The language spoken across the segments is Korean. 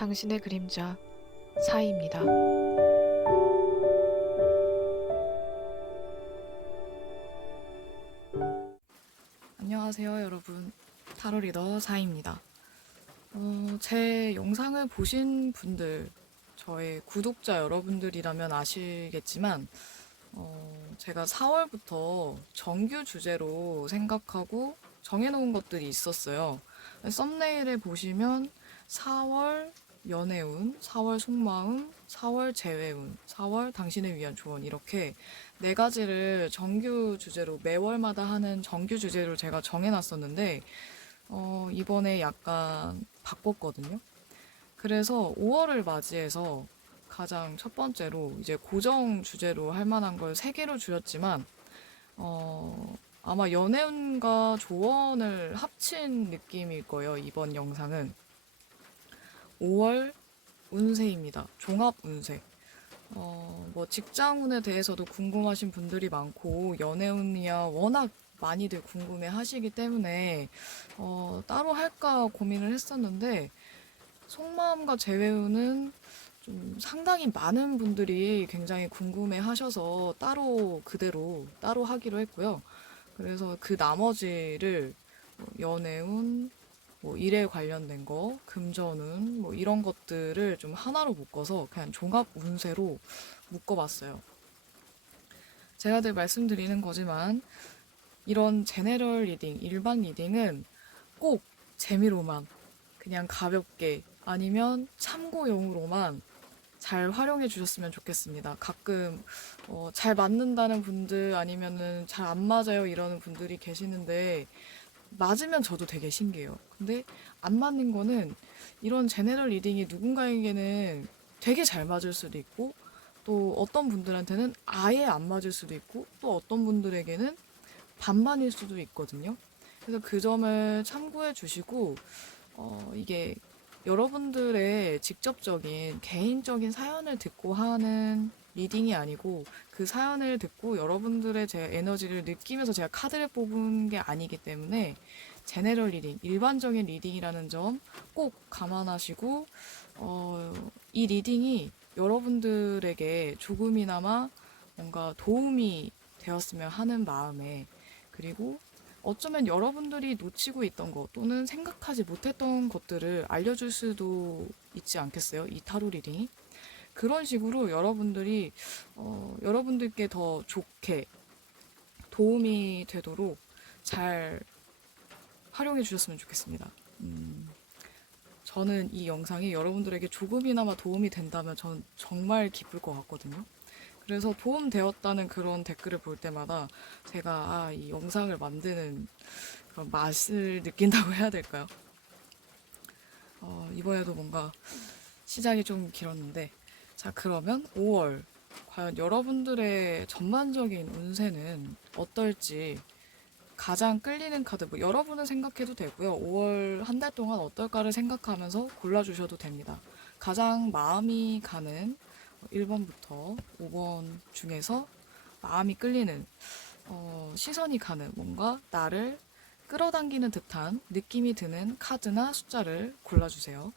당신의 그림자 사이입니다. 안녕하세요 여러분, 타로 리더 사이입니다. 제 영상을 보신 분들, 저의 구독자 여러분들이라면 아시겠지만 제가 4월부터 정규 주제로 생각하고 정해놓은 것들이 있었어요. 썸네일에 보시면 4월 연애운, 4월 속마음, 4월 재회운, 4월 당신을 위한 조언, 이렇게 네 가지를 정규 주제로 매월마다 하는 정규 주제로 제가 정해놨었는데 이번에 약간 바꿨거든요. 그래서 5월을 맞이해서 가장 첫 번째로 이제 고정 주제로 할 만한 걸 3개로 줄였지만 아마 연애운과 조언을 합친 느낌일 거예요. 이번 영상은 5월 운세입니다. 종합 운세. 뭐 직장운에 대해서도 궁금하신 분들이 많고 연애운이야 워낙 많이들 궁금해 하시기 때문에 따로 할까 고민을 했었는데 속마음과 재회운은 좀 상당히 많은 분들이 굉장히 궁금해 하셔서 따로 그대로 따로 하기로 했고요. 그래서 그 나머지를 연애운, 뭐 일에 관련된 거, 금전운, 뭐 이런 것들을 좀 하나로 묶어서 그냥 종합 운세로 묶어봤어요. 제가 늘 말씀드리는 거지만 이런 제네럴 리딩, 일반 리딩은 꼭 재미로만, 그냥 가볍게, 아니면 참고용으로만 잘 활용해 주셨으면 좋겠습니다. 가끔 잘 맞는다는 분들 아니면은 잘 안 맞아요 이러는 분들이 계시는데 맞으면 저도 되게 신기해요. 근데 안 맞는 거는 이런 제네럴 리딩이 누군가에게는 되게 잘 맞을 수도 있고 또 어떤 분들한테는 아예 안 맞을 수도 있고 또 어떤 분들에게는 반반일 수도 있거든요. 그래서 그 점을 참고해 주시고 이게 여러분들의 직접적인 개인적인 사연을 듣고 하는 리딩이 아니고 그 사연을 듣고 여러분들의 제 에너지를 느끼면서 제가 카드를 뽑은 게 아니기 때문에 제네럴 리딩, 일반적인 리딩이라는 점 꼭 감안하시고 이 리딩이 여러분들에게 조금이나마 뭔가 도움이 되었으면 하는 마음에, 그리고 어쩌면 여러분들이 놓치고 있던 것 또는 생각하지 못했던 것들을 알려줄 수도 있지 않겠어요? 이 타로 리딩이. 그런 식으로 여러분들이 여러분들께 더 좋게 도움이 되도록 잘 활용해 주셨으면 좋겠습니다. 저는 이 영상이 여러분들에게 조금이나마 도움이 된다면 저는 정말 기쁠 것 같거든요. 그래서 도움되었다는 그런 댓글을 볼 때마다 제가 이 영상을 만드는 그런 맛을 느낀다고 해야 될까요? 이번에도 뭔가 시작이 좀 길었는데, 자, 그러면 5월. 과연 여러분들의 전반적인 운세는 어떨지 가장 끌리는 카드, 뭐 여러분은 생각해도 되고요. 5월 한 달 동안 어떨까를 생각하면서 골라주셔도 됩니다. 가장 마음이 가는 1번부터 5번 중에서 마음이 끌리는, 시선이 가는, 뭔가 나를 끌어당기는 듯한 느낌이 드는 카드나 숫자를 골라주세요.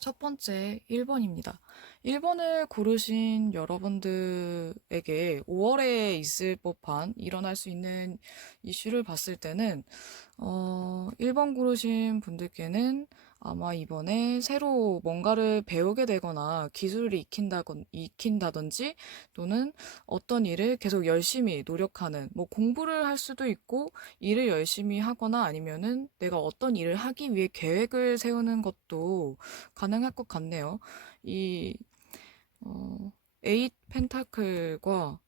첫 번째 1번입니다. 1번을 고르신 여러분들에게 5월에 있을 법한 일어날 수 있는 이슈를 봤을 때는 1번 고르신 분들께는 아마 이번에 새로 뭔가를 배우게 되거나 기술을 익힌다든지 또는 어떤 일을 계속 열심히 노력하는, 뭐 공부를 할 수도 있고 일을 열심히 하거나 아니면은 내가 어떤 일을 하기 위해 계획을 세우는 것도 가능할 것 같네요. 이 에잇 펜타클과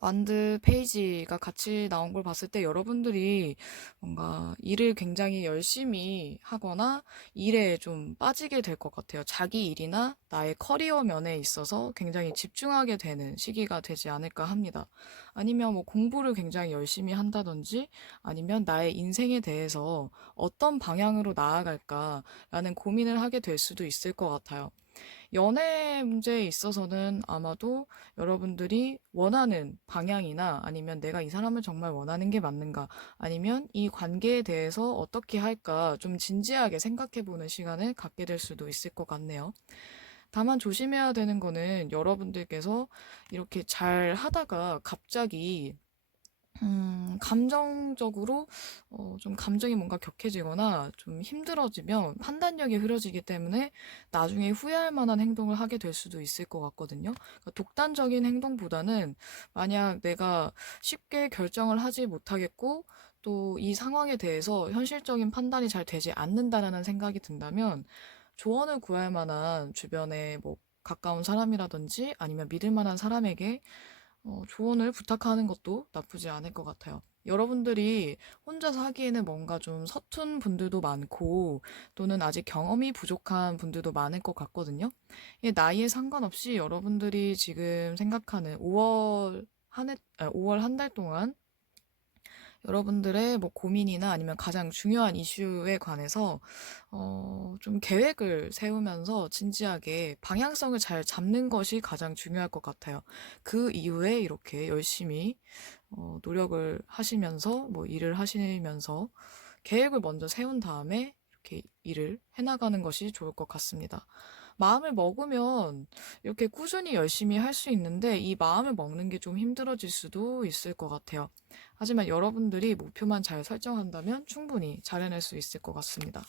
완드 페이지가 같이 나온 걸 봤을 때 여러분들이 뭔가 일을 굉장히 열심히 하거나 일에 좀 빠지게 될 것 같아요. 자기 일이나 나의 커리어 면에 있어서 굉장히 집중하게 되는 시기가 되지 않을까 합니다. 아니면 뭐 공부를 굉장히 열심히 한다든지 아니면 나의 인생에 대해서 어떤 방향으로 나아갈까라는 고민을 하게 될 수도 있을 것 같아요. 연애 문제에 있어서는 아마도 여러분들이 원하는 방향이나 아니면 내가 이 사람을 정말 원하는 게 맞는가 아니면 이 관계에 대해서 어떻게 할까 좀 진지하게 생각해 보는 시간을 갖게 될 수도 있을 것 같네요. 다만 조심해야 되는 거는 여러분들께서 이렇게 잘 하다가 갑자기 감정적으로 좀 감정이 뭔가 격해지거나 좀 힘들어지면 판단력이 흐려지기 때문에 나중에 후회할 만한 행동을 하게 될 수도 있을 것 같거든요. 그러니까 독단적인 행동보다는 만약 내가 쉽게 결정을 하지 못하겠고 또 이 상황에 대해서 현실적인 판단이 잘 되지 않는다라는 생각이 든다면 조언을 구할 만한 주변에 뭐 가까운 사람이라든지 아니면 믿을 만한 사람에게 조언을 부탁하는 것도 나쁘지 않을 것 같아요. 여러분들이 혼자서 하기에는 뭔가 좀 서툰 분들도 많고 또는 아직 경험이 부족한 분들도 많을 것 같거든요. 이 나이에 상관없이 여러분들이 지금 생각하는 5월 한 달 동안 여러분들의 뭐 고민이나 아니면 가장 중요한 이슈에 관해서 좀 계획을 세우면서 진지하게 방향성을 잘 잡는 것이 가장 중요할 것 같아요. 그 이후에 이렇게 열심히 노력을 하시면서 뭐 일을 하시면서 계획을 먼저 세운 다음에 이렇게 일을 해나가는 것이 좋을 것 같습니다. 마음을 먹으면 이렇게 꾸준히 열심히 할 수 있는데 이 마음을 먹는 게 좀 힘들어질 수도 있을 것 같아요. 하지만 여러분들이 목표만 잘 설정한다면 충분히 잘 해낼 수 있을 것 같습니다.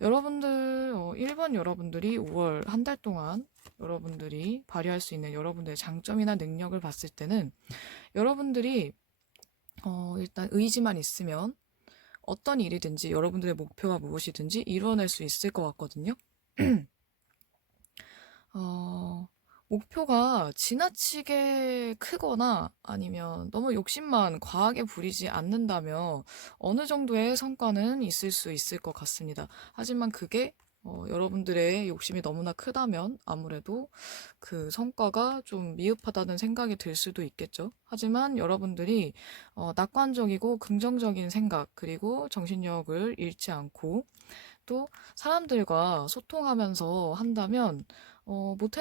여러분들, 1번 여러분들이 5월 한 달 동안 여러분들이 발휘할 수 있는 여러분들의 장점이나 능력을 봤을 때는 여러분들이 일단 의지만 있으면 어떤 일이든지 여러분들의 목표가 무엇이든지 이뤄낼 수 있을 것 같거든요. 어, 목표가 지나치게 크거나 아니면 너무 욕심만 과하게 부리지 않는다면 어느 정도의 성과는 있을 수 있을 것 같습니다. 하지만 그게 여러분들의 욕심이 너무나 크다면 아무래도 그 성과가 좀 미흡하다는 생각이 들 수도 있겠죠. 하지만 여러분들이 낙관적이고 긍정적인 생각 그리고 정신력을 잃지 않고 또 사람들과 소통하면서 한다면 못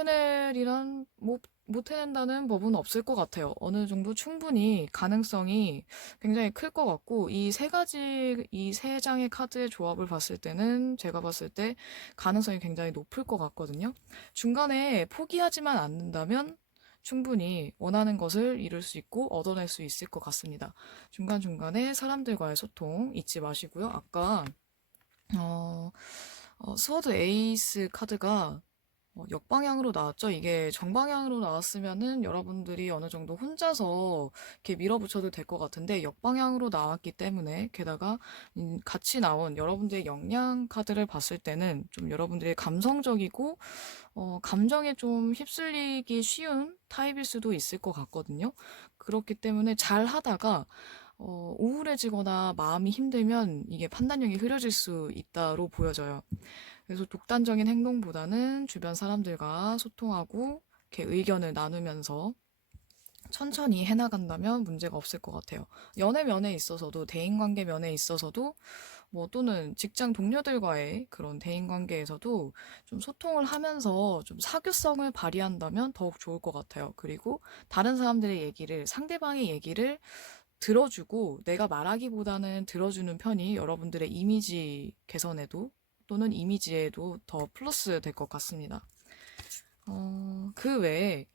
해낸다는 법은 없을 것 같아요. 어느 정도 충분히 가능성이 굉장히 클 것 같고, 이 세 장의 카드의 조합을 봤을 때는 제가 봤을 때 가능성이 굉장히 높을 것 같거든요. 중간에 포기하지만 않는다면 충분히 원하는 것을 이룰 수 있고 얻어낼 수 있을 것 같습니다. 중간중간에 사람들과의 소통 잊지 마시고요. 아까 어, 스워드 에이스 카드가 역방향으로 나왔죠. 이게 정방향으로 나왔으면은 여러분들이 어느 정도 혼자서 이렇게 밀어붙여도 될 것 같은데 역방향으로 나왔기 때문에 게다가 같이 나온 여러분들의 역량 카드를 봤을 때는 좀 여러분들이 감성적이고 감정에 좀 휩쓸리기 쉬운 타입일 수도 있을 것 같거든요. 그렇기 때문에 잘 하다가 우울해지거나 마음이 힘들면 이게 판단력이 흐려질 수 있다로 보여져요. 그래서 독단적인 행동보다는 주변 사람들과 소통하고 이렇게 의견을 나누면서 천천히 해나간다면 문제가 없을 것 같아요. 연애 면에 있어서도 대인관계 면에 있어서도 뭐 또는 직장 동료들과의 그런 대인관계에서도 좀 소통을 하면서 좀 사교성을 발휘한다면 더욱 좋을 것 같아요. 그리고 다른 사람들의 얘기를 상대방의 얘기를 들어주고 내가 말하기보다는 들어주는 편이 여러분들의 이미지 개선에도 또는 이미지에도 더 플러스 될 것 같습니다. 그 외에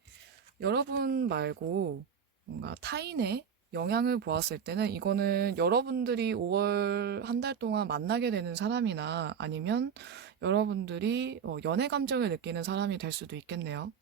여러분 말고 뭔가 타인의 영향을 보았을 때는 이거는 여러분들이 5월 한 달 동안 만나게 되는 사람이나 아니면 여러분들이 연애 감정을 느끼는 사람이 될 수도 있겠네요.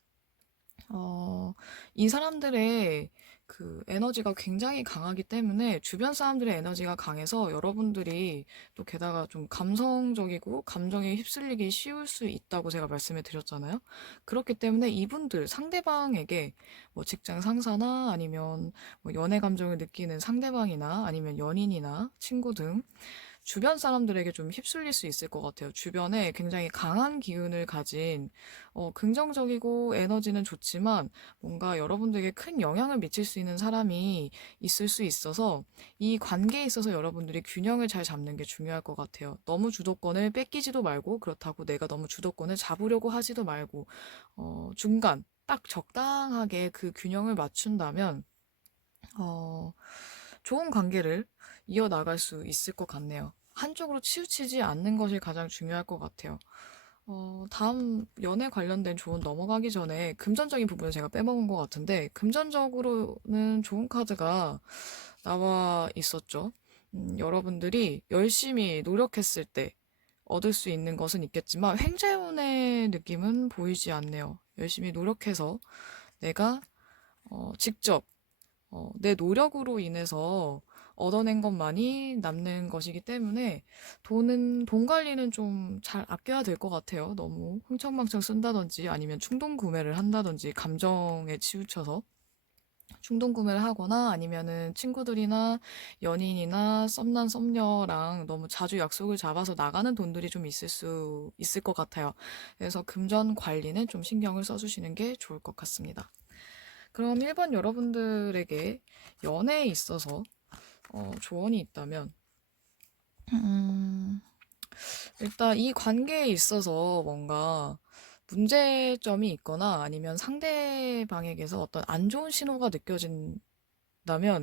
이 사람들의 그 에너지가 굉장히 강하기 때문에 주변 사람들의 에너지가 강해서 여러분들이 또 게다가 좀 감성적이고 감정에 휩쓸리기 쉬울 수 있다고 제가 말씀을 드렸잖아요. 그렇기 때문에 이분들 상대방에게 뭐 직장 상사나 아니면 뭐 연애 감정을 느끼는 상대방이나 아니면 연인이나 친구 등 주변 사람들에게 좀 휩쓸릴 수 있을 것 같아요. 주변에 굉장히 강한 기운을 가진 긍정적이고 에너지는 좋지만 뭔가 여러분들에게 큰 영향을 미칠 수 있는 사람이 있을 수 있어서 이 관계에 있어서 여러분들이 균형을 잘 잡는 게 중요할 것 같아요. 너무 주도권을 뺏기지도 말고 그렇다고 내가 너무 주도권을 잡으려고 하지도 말고 중간 딱 적당하게 그 균형을 맞춘다면 어, 좋은 관계를 이어나갈 수 있을 것 같네요. 한쪽으로 치우치지 않는 것이 가장 중요할 것 같아요. 다음 연애 관련된 조언 넘어가기 전에 금전적인 부분을 제가 빼먹은 것 같은데, 금전적으로는 좋은 카드가 나와 있었죠. 여러분들이 열심히 노력했을 때 얻을 수 있는 것은 있겠지만, 횡재운의 느낌은 보이지 않네요. 열심히 노력해서 내가 직접 내 노력으로 인해서 얻어낸 것만이 남는 것이기 때문에 돈 관리는 좀 잘 아껴야 될 것 같아요. 너무 흥청망청 쓴다든지 아니면 충동 구매를 한다든지 감정에 치우쳐서 충동 구매를 하거나 아니면은 친구들이나 연인이나 썸남 썸녀랑 너무 자주 약속을 잡아서 나가는 돈들이 좀 있을 것 같아요. 그래서 금전 관리는 좀 신경을 써주시는 게 좋을 것 같습니다. 그럼 1번 여러분들에게 연애에 있어서 조언이 있다면, 음, 일단 이 관계에 있어서 뭔가 문제점이 있거나 아니면 상대방에게서 어떤 안 좋은 신호가 느껴진다면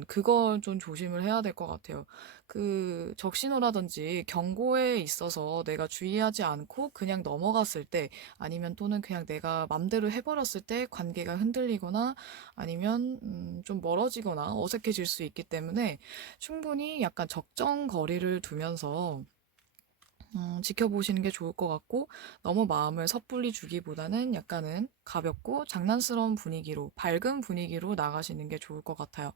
그건 좀 조심을 해야 될 것 같아요. 그 적신호라든지 경고에 있어서 내가 주의하지 않고 그냥 넘어갔을 때 아니면 또는 그냥 내가 맘대로 해버렸을 때 관계가 흔들리거나 아니면 좀 멀어지거나 어색해질 수 있기 때문에 충분히 약간 적정 거리를 두면서 지켜보시는 게 좋을 것 같고, 너무 마음을 섣불리 주기보다는 약간은 가볍고 장난스러운 분위기로, 밝은 분위기로 나가시는 게 좋을 것 같아요.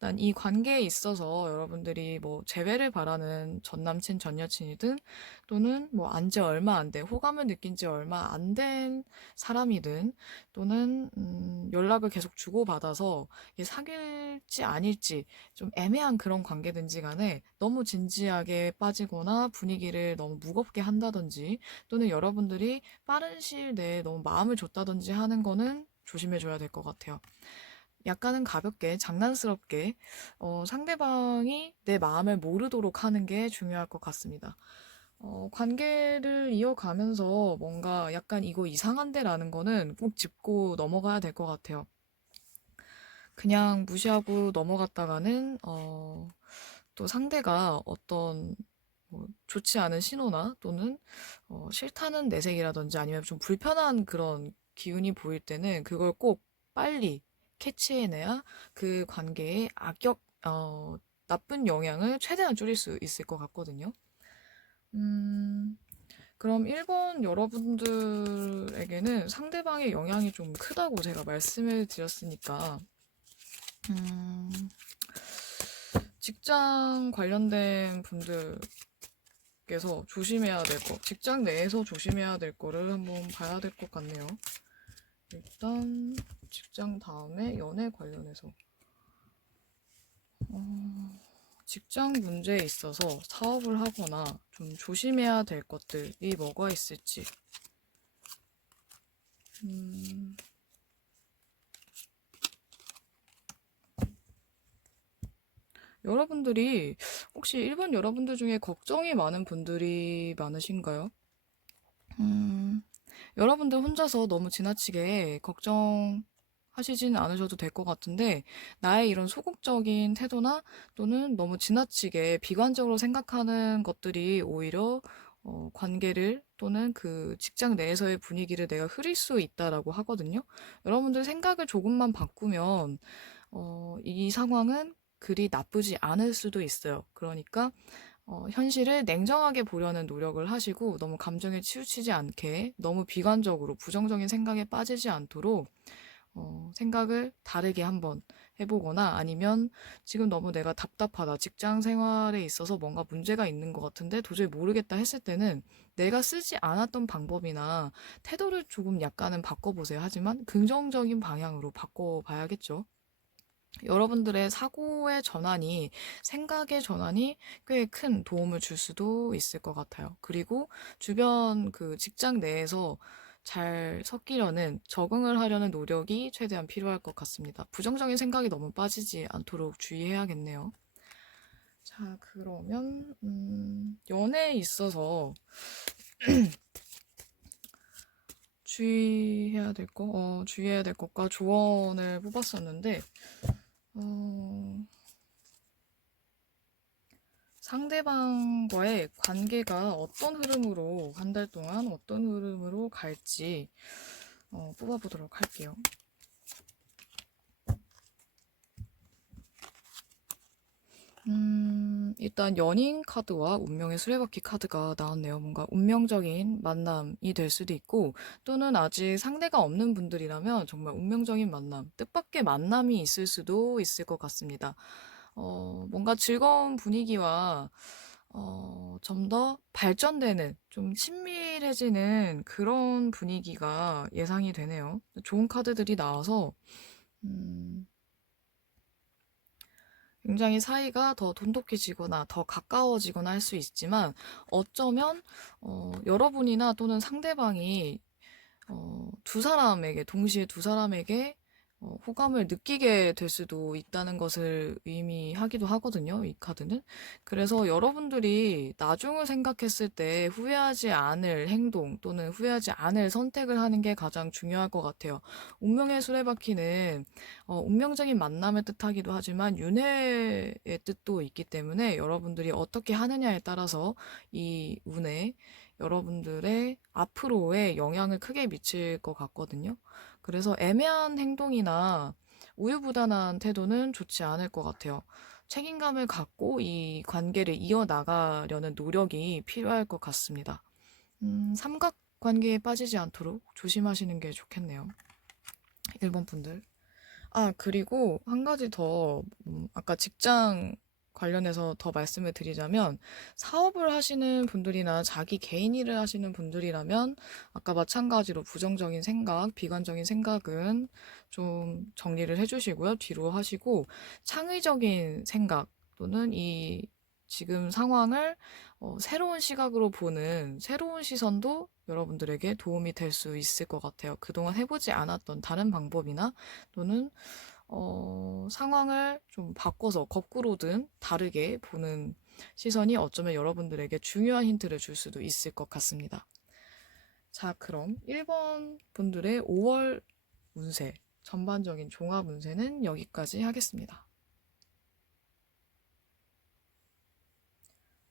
일단 이 관계에 있어서 여러분들이 뭐 재회를 바라는 전 남친, 전 여친이든 또는 뭐 안지 얼마 안 돼, 호감을 느낀 지 얼마 안 된 사람이든 또는 연락을 계속 주고받아서 이게 사귈지 아닐지 좀 애매한 그런 관계든지 간에 너무 진지하게 빠지거나 분위기를 너무 무겁게 한다든지 또는 여러분들이 빠른 시일 내에 너무 마음을 줬다든지 하는 거는 조심해줘야 될 것 같아요. 약간은 가볍게, 장난스럽게, 상대방이 내 마음을 모르도록 하는 게 중요할 것 같습니다. 관계를 이어가면서 뭔가 약간 이거 이상한데라는 거는 꼭 짚고 넘어가야 될 것 같아요. 그냥 무시하고 넘어갔다가는, 또 상대가 어떤 뭐 좋지 않은 신호나 또는 싫다는 내색이라든지 아니면 좀 불편한 그런 기운이 보일 때는 그걸 꼭 빨리 캐치해내야 그 관계에 나쁜 영향을 최대한 줄일 수 있을 것 같거든요. 음, 그럼 1번 여러분들에게는 상대방의 영향이 좀 크다고 제가 말씀을 드렸으니까, 음, 직장 관련된 분들께서 조심해야 될 거, 직장 내에서 조심해야 될 거를 한번 봐야 될 것 같네요. 일단, 직장 다음에 연애 관련해서. 직장 문제에 있어서 사업을 하거나 좀 조심해야 될 것들이 뭐가 있을지. 여러분들이 혹시 일본 여러분들 중에 걱정이 많은 분들이 많으신가요? 여러분들 혼자서 너무 지나치게 걱정하시진 않으셔도 될 것 같은데, 나의 이런 소극적인 태도나 또는 너무 지나치게 비관적으로 생각하는 것들이 오히려 관계를 또는 그 직장 내에서의 분위기를 내가 흐릴 수 있다라고 하거든요. 여러분들 생각을 조금만 바꾸면, 이 상황은 그리 나쁘지 않을 수도 있어요. 그러니까 현실을 냉정하게 보려는 노력을 하시고 너무 감정에 치우치지 않게 너무 비관적으로 부정적인 생각에 빠지지 않도록 생각을 다르게 한번 해보거나 아니면 지금 너무 내가 답답하다. 직장 생활에 있어서 뭔가 문제가 있는 것 같은데 도저히 모르겠다 했을 때는 내가 쓰지 않았던 방법이나 태도를 조금 약간은 바꿔보세요. 하지만 긍정적인 방향으로 바꿔봐야겠죠. 여러분들의 사고의 전환이, 생각의 전환이 꽤 큰 도움을 줄 수도 있을 것 같아요. 그리고 주변 그 직장 내에서 잘 섞이려는, 적응을 하려는 노력이 최대한 필요할 것 같습니다. 부정적인 생각이 너무 빠지지 않도록 주의해야겠네요. 자, 그러면, 연애에 있어서 주의해야 될 것과 조언을 뽑았었는데, 어, 상대방과의 관계가 어떤 흐름으로, 한 달 동안 어떤 흐름으로 갈지 뽑아보도록 할게요. 일단 연인 카드와 운명의 수레바퀴 카드가 나왔네요. 뭔가 운명적인 만남이 될 수도 있고, 또는 아직 상대가 없는 분들이라면 정말 운명적인 만남, 뜻밖의 만남이 있을 수도 있을 것 같습니다. 뭔가 즐거운 분위기와 좀 더 발전되는, 좀 친밀해지는 그런 분위기가 예상이 되네요. 좋은 카드들이 나와서, 음, 굉장히 사이가 더 돈독해지거나 더 가까워지거나 할 수 있지만, 어쩌면 여러분이나 또는 상대방이 두 사람에게, 동시에 두 사람에게 호감을 느끼게 될 수도 있다는 것을 의미하기도 하거든요, 이 카드는. 그래서 여러분들이 나중을 생각했을 때 후회하지 않을 행동 또는 후회하지 않을 선택을 하는 게 가장 중요할 것 같아요. 운명의 수레바퀴는 운명적인 만남을 뜻하기도 하지만 윤회의 뜻도 있기 때문에 여러분들이 어떻게 하느냐에 따라서 이 운에 여러분들의 앞으로의 영향을 크게 미칠 것 같거든요. 그래서 애매한 행동이나 우유부단한 태도는 좋지 않을 것 같아요. 책임감을 갖고 이 관계를 이어나가려는 노력이 필요할 것 같습니다. 삼각 관계에 빠지지 않도록 조심하시는 게 좋겠네요. 1번 분들. 아, 그리고 한 가지 더, 아까 직장 관련해서 더 말씀을 드리자면, 사업을 하시는 분들이나 자기 개인 일을 하시는 분들이라면, 아까 마찬가지로 부정적인 생각, 비관적인 생각은 좀 정리를 해주시고요. 뒤로 하시고, 창의적인 생각 또는 이 지금 상황을 새로운 시각으로 보는 새로운 시선도 여러분들에게 도움이 될 수 있을 것 같아요. 그동안 해보지 않았던 다른 방법이나 또는 상황을 좀 바꿔서 거꾸로든 다르게 보는 시선이 어쩌면 여러분들에게 중요한 힌트를 줄 수도 있을 것 같습니다. 자, 그럼 1번 분들의 5월 운세, 전반적인 종합 운세는 여기까지 하겠습니다.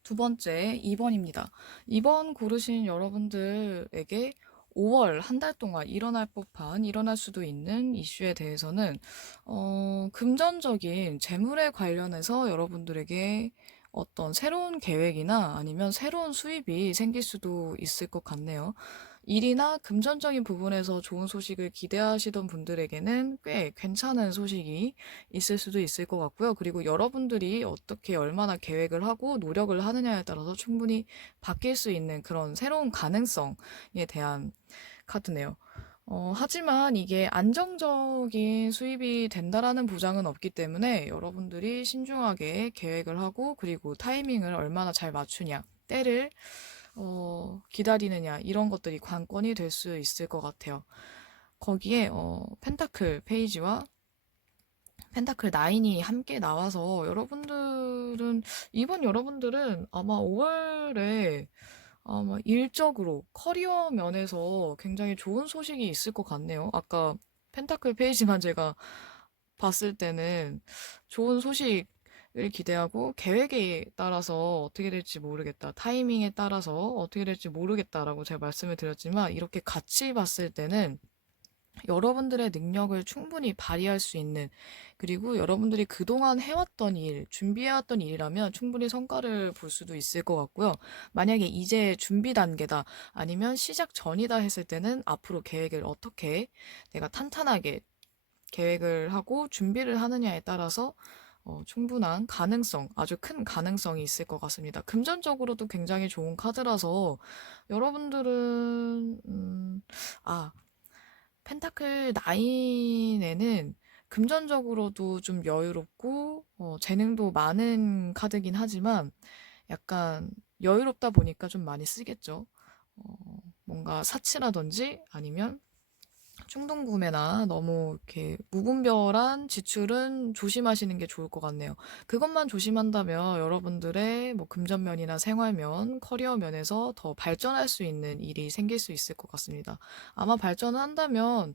두 번째, 2번입니다. 2번 고르신 여러분들에게 5월 한 달 동안 일어날 법한, 일어날 수도 있는 이슈에 대해서는 금전적인 재물에 관련해서 여러분들에게 어떤 새로운 계획이나 아니면 새로운 수입이 생길 수도 있을 것 같네요. 일이나 금전적인 부분에서 좋은 소식을 기대하시던 분들에게는 꽤 괜찮은 소식이 있을 수도 있을 것 같고요. 그리고 여러분들이 어떻게 얼마나 계획을 하고 노력을 하느냐에 따라서 충분히 바뀔 수 있는 그런 새로운 가능성에 대한 카드네요. 하지만 이게 안정적인 수입이 된다라는 보장은 없기 때문에 여러분들이 신중하게 계획을 하고 그리고 타이밍을 얼마나 잘 맞추냐, 때를 기다리느냐, 이런 것들이 관건이 될 수 있을 것 같아요. 거기에 펜타클 페이지와 펜타클 9이 함께 나와서 이번 여러분들은 아마 5월에 아마 일적으로 커리어 면에서 굉장히 좋은 소식이 있을 것 같네요. 아까 펜타클 페이지만 제가 봤을 때는 좋은 소식을 기대하고 계획에 따라서 어떻게 될지 모르겠다, 타이밍에 따라서 어떻게 될지 모르겠다라고 제가 말씀을 드렸지만 이렇게 같이 봤을 때는 여러분들의 능력을 충분히 발휘할 수 있는, 그리고 여러분들이 그동안 해왔던 일, 준비해왔던 일이라면 충분히 성과를 볼 수도 있을 것 같고요. 만약에 이제 준비 단계다, 아니면 시작 전이다 했을 때는 앞으로 계획을 어떻게 내가 탄탄하게 계획을 하고 준비를 하느냐에 따라서 충분한 가능성, 아주 큰 가능성이 있을 것 같습니다. 금전적으로도 굉장히 좋은 카드라서 여러분들은 펜타클 9에는 금전적으로도 좀 여유롭고 재능도 많은 카드긴 하지만 약간 여유롭다 보니까 좀 많이 쓰겠죠. 뭔가 사치라든지 아니면 충동 구매나 너무 이렇게 무분별한 지출은 조심하시는 게 좋을 것 같네요. 그것만 조심한다면 여러분들의 뭐 금전면이나 생활면, 커리어면에서 더 발전할 수 있는 일이 생길 수 있을 것 같습니다. 아마 발전을 한다면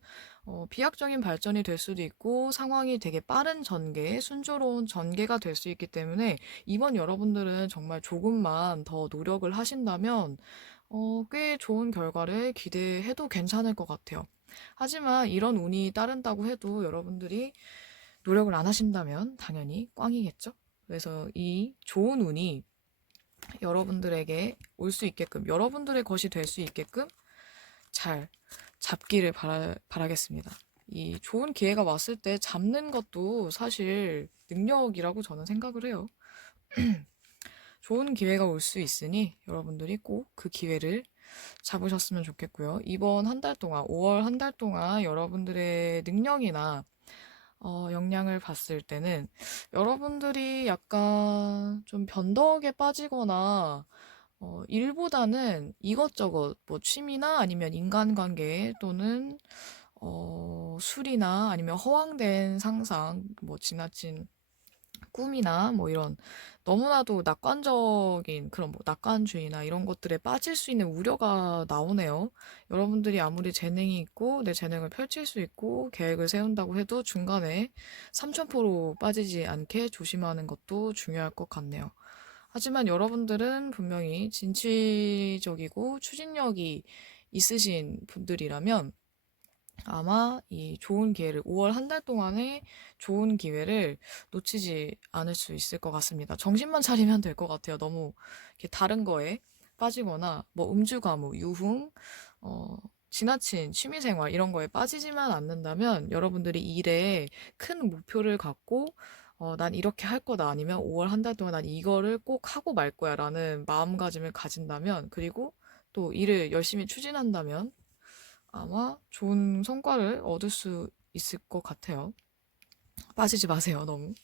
비약적인 발전이 될 수도 있고 상황이 되게 빠른 전개, 순조로운 전개가 될 수 있기 때문에 이번 여러분들은 정말 조금만 더 노력을 하신다면 꽤 좋은 결과를 기대해도 괜찮을 것 같아요. 하지만 이런 운이 따른다고 해도 여러분들이 노력을 안 하신다면 당연히 꽝이겠죠? 그래서 이 좋은 운이 여러분들에게 올 수 있게끔, 여러분들의 것이 될 수 있게끔 잘 잡기를 바라겠습니다. 이 좋은 기회가 왔을 때 잡는 것도 사실 능력이라고 저는 생각을 해요. 좋은 기회가 올 수 있으니 여러분들이 꼭 그 기회를 잡으셨으면 좋겠고요. 이번 한 달 동안, 5월 한 달 동안 여러분들의 능력이나 역량을 봤을 때는 여러분들이 약간 좀 변덕에 빠지거나 일보다는 이것저것 뭐 취미나 아니면 인간관계 또는 술이나 아니면 허황된 상상, 뭐 지나친 꿈이나 뭐 이런 너무나도 낙관적인 그런 뭐 낙관주의나 이런 것들에 빠질 수 있는 우려가 나오네요. 여러분들이 아무리 재능이 있고 내 재능을 펼칠 수 있고 계획을 세운다고 해도 중간에 삼천포로 빠지지 않게 조심하는 것도 중요할 것 같네요. 하지만 여러분들은 분명히 진취적이고 추진력이 있으신 분들이라면 아마 이 좋은 기회를 5월 한 달 동안의 좋은 기회를 놓치지 않을 수 있을 것 같습니다. 정신만 차리면 될 것 같아요. 너무 이렇게 다른 거에 빠지거나 뭐 음주 가무, 유흥, 지나친 취미생활 이런 거에 빠지지만 않는다면 여러분들이 일에 큰 목표를 갖고 난 이렇게 할 거다 아니면 5월 한 달 동안 난 이거를 꼭 하고 말 거야 라는 마음가짐을 가진다면 그리고 또 일을 열심히 추진한다면 아마 좋은 성과를 얻을 수 있을 것 같아요. 빠지지 마세요, 너무.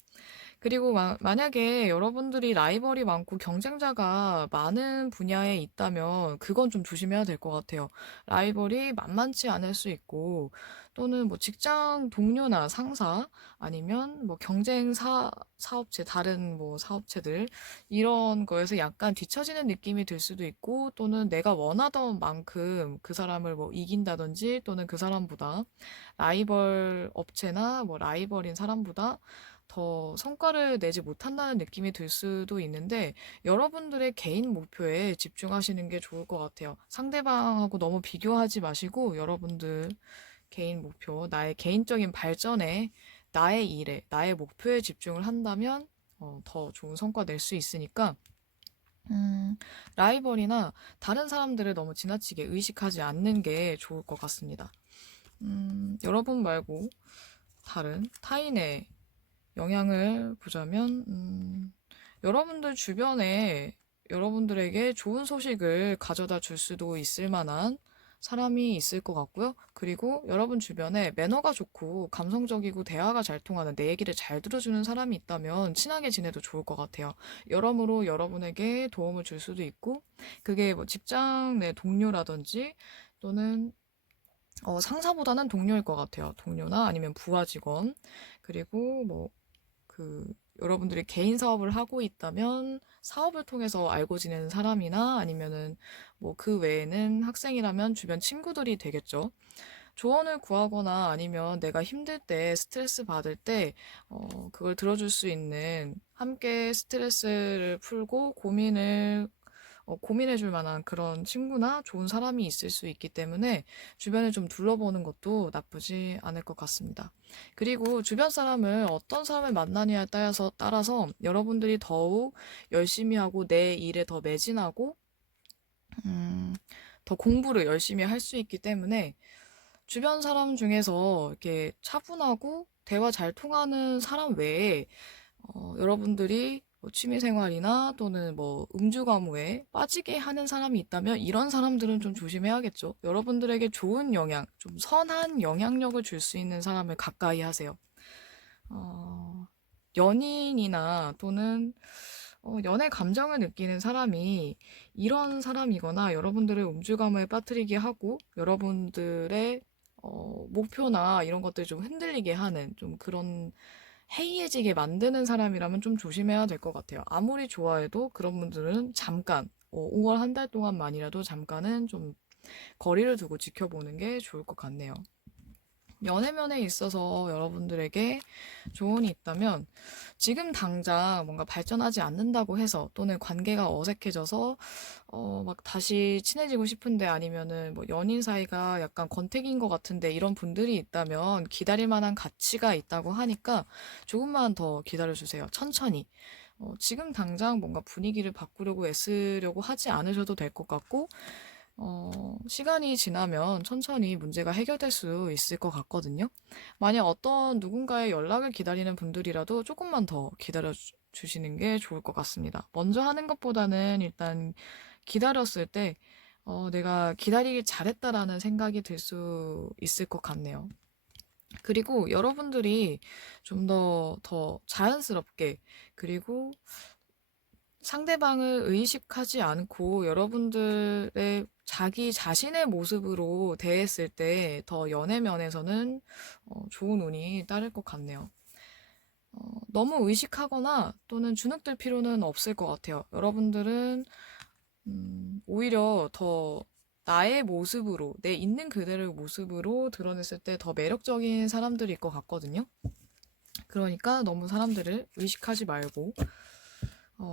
그리고 만약에 여러분들이 라이벌이 많고 경쟁자가 많은 분야에 있다면 그건 좀 조심해야 될 것 같아요. 라이벌이 만만치 않을 수 있고 또는 뭐 직장 동료나 상사 아니면 뭐 사업체, 다른 뭐 사업체들 이런 거에서 약간 뒤처지는 느낌이 들 수도 있고 또는 내가 원하던 만큼 그 사람을 뭐 이긴다든지 또는 그 사람보다 라이벌 업체나 뭐 라이벌인 사람보다 더 성과를 내지 못한다는 느낌이 들 수도 있는데 여러분들의 개인 목표에 집중하시는 게 좋을 것 같아요. 상대방하고 너무 비교하지 마시고 여러분들 개인 목표, 나의 개인적인 발전에 나의 일에, 나의 목표에 집중을 한다면 더 좋은 성과 낼 수 있으니까 라이벌이나 다른 사람들을 너무 지나치게 의식하지 않는 게 좋을 것 같습니다. 여러분 말고 다른 타인의 영향을 보자면, 여러분들 주변에 여러분들에게 좋은 소식을 가져다 줄 수도 있을 만한 사람이 있을 것 같고요. 그리고 여러분 주변에 매너가 좋고 감성적이고 대화가 잘 통하는 내 얘기를 잘 들어주는 사람이 있다면 친하게 지내도 좋을 것 같아요. 여러모로 여러분에게 도움을 줄 수도 있고, 그게 뭐 직장 내 동료라든지 또는 상사보다는 동료일 것 같아요. 동료나 아니면 부하 직원. 그리고 뭐 여러분들이 개인 사업을 하고 있다면 사업을 통해서 알고 지내는 사람이나 아니면은 뭐 그 외에는 학생이라면 주변 친구들이 되겠죠. 조언을 구하거나 아니면 내가 힘들 때 스트레스 받을 때 그걸 들어줄 수 있는 함께 스트레스를 풀고 고민해 줄 만한 그런 친구나 좋은 사람이 있을 수 있기 때문에 주변을 좀 둘러보는 것도 나쁘지 않을 것 같습니다. 그리고 주변 사람을 어떤 사람을 만나냐에 따라서 여러분들이 더욱 열심히 하고 내 일에 더 매진하고 더 공부를 열심히 할 수 있기 때문에 주변 사람 중에서 이렇게 차분하고 대화 잘 통하는 사람 외에 여러분들이 뭐 취미생활이나 또는 뭐 음주 가무에 빠지게 하는 사람이 있다면 이런 사람들은 좀 조심해야겠죠. 여러분들에게 좋은 영향, 좀 선한 영향력을 줄 수 있는 사람을 가까이 하세요. 어, 연인이나 또는 연애 감정을 느끼는 사람이 이런 사람이거나 여러분들의 음주감을 빠뜨리게 하고 여러분들의 목표나 이런 것들 좀 흔들리게 하는 좀 그런 해이해지게 만드는 사람이라면 좀 조심해야 될 것 같아요. 아무리 좋아해도 그런 분들은 잠깐, 5월 한 달 동안만이라도 잠깐은 좀 거리를 두고 지켜보는 게 좋을 것 같네요. 연애면에 있어서 여러분들에게 조언이 있다면 지금 당장 뭔가 발전하지 않는다고 해서 또는 관계가 어색해져서 막 다시 친해지고 싶은데 아니면은 뭐 연인 사이가 약간 권태기인 것 같은데 이런 분들이 있다면 기다릴 만한 가치가 있다고 하니까 조금만 더 기다려주세요. 천천히. 지금 당장 뭔가 분위기를 바꾸려고 애쓰려고 하지 않으셔도 될 것 같고 시간이 지나면 천천히 문제가 해결될 수 있을 것 같거든요. 만약 어떤 누군가의 연락을 기다리는 분들이라도 조금만 더 기다려 주시는 게 좋을 것 같습니다. 먼저 하는 것보다는 일단 기다렸을 때, 내가 기다리길 잘했다라는 생각이 들 수 있을 것 같네요. 그리고 여러분들이 좀 더 자연스럽게, 그리고 상대방을 의식하지 않고 여러분들의 자기 자신의 모습으로 대했을 때 더 연애 면에서는 좋은 운이 따를 것 같네요. 너무 의식하거나 또는 주눅들 필요는 없을 것 같아요. 여러분들은 오히려 더 나의 모습으로, 내 있는 그대로의 모습으로 드러냈을 때 더 매력적인 사람들일 것 같거든요. 그러니까 너무 사람들을 의식하지 말고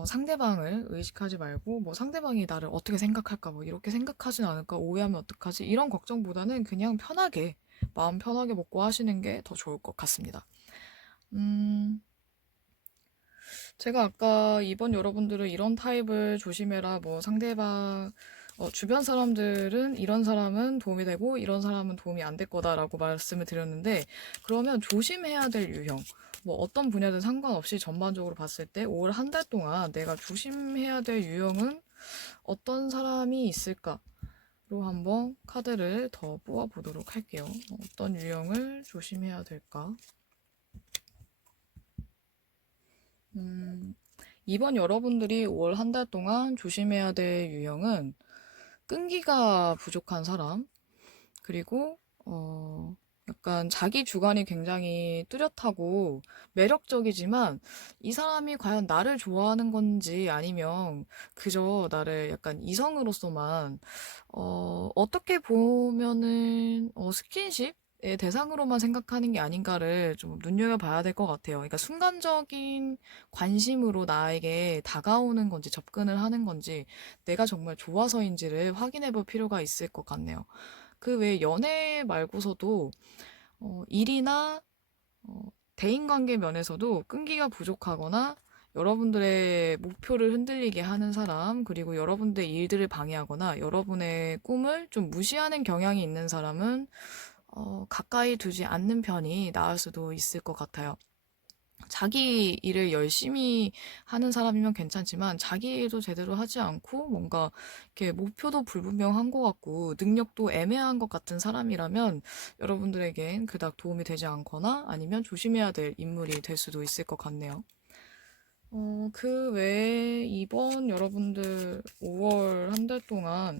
상대방을 의식하지 말고 뭐 상대방이 나를 어떻게 생각할까 뭐 이렇게 생각하진 않을까 오해하면 어떡하지 이런 걱정보다는 그냥 편하게 마음 편하게 먹고 하시는 게 더 좋을 것 같습니다. 음, 제가 아까 이번 여러분들은 이런 타입을 조심해라 뭐 상대방 주변 사람들은 이런 사람은 도움이 되고 이런 사람은 도움이 안 될 거다라고 말씀을 드렸는데 그러면 조심해야 될 유형 뭐 어떤 분야든 상관없이 전반적으로 봤을 때 5월 한 달 동안 내가 조심해야 될 유형은 어떤 사람이 있을까로 한번 카드를 더 뽑아 보도록 할게요. 어떤 유형을 조심해야 될까? 음, 이번 여러분들이 5월 한 달 동안 조심해야 될 유형은 끈기가 부족한 사람, 그리고, 약간 자기 주관이 굉장히 뚜렷하고 매력적이지만 이 사람이 과연 나를 좋아하는 건지 아니면 그저 나를 약간 이성으로서만, 어떻게 보면은, 스킨십? 의 대상으로만 생각하는 게 아닌가를 좀 눈여겨봐야 될 것 같아요. 그러니까 순간적인 관심으로 나에게 다가오는 건지 접근을 하는 건지 내가 정말 좋아서인지를 확인해 볼 필요가 있을 것 같네요. 그 외에 연애 말고서도 일이나 대인관계 면에서도 끈기가 부족하거나 여러분들의 목표를 흔들리게 하는 사람, 그리고 여러분들의 일들을 방해하거나 여러분의 꿈을 좀 무시하는 경향이 있는 사람은 가까이 두지 않는 편이 나을 수도 있을 것 같아요. 자기 일을 열심히 하는 사람이면 괜찮지만 자기 일도 제대로 하지 않고 뭔가 이렇게 목표도 불분명한 것 같고 능력도 애매한 것 같은 사람이라면 여러분들에겐 그닥 도움이 되지 않거나 아니면 조심해야 될 인물이 될 수도 있을 것 같네요. 그 외에 이번 여러분들 5월 한 달 동안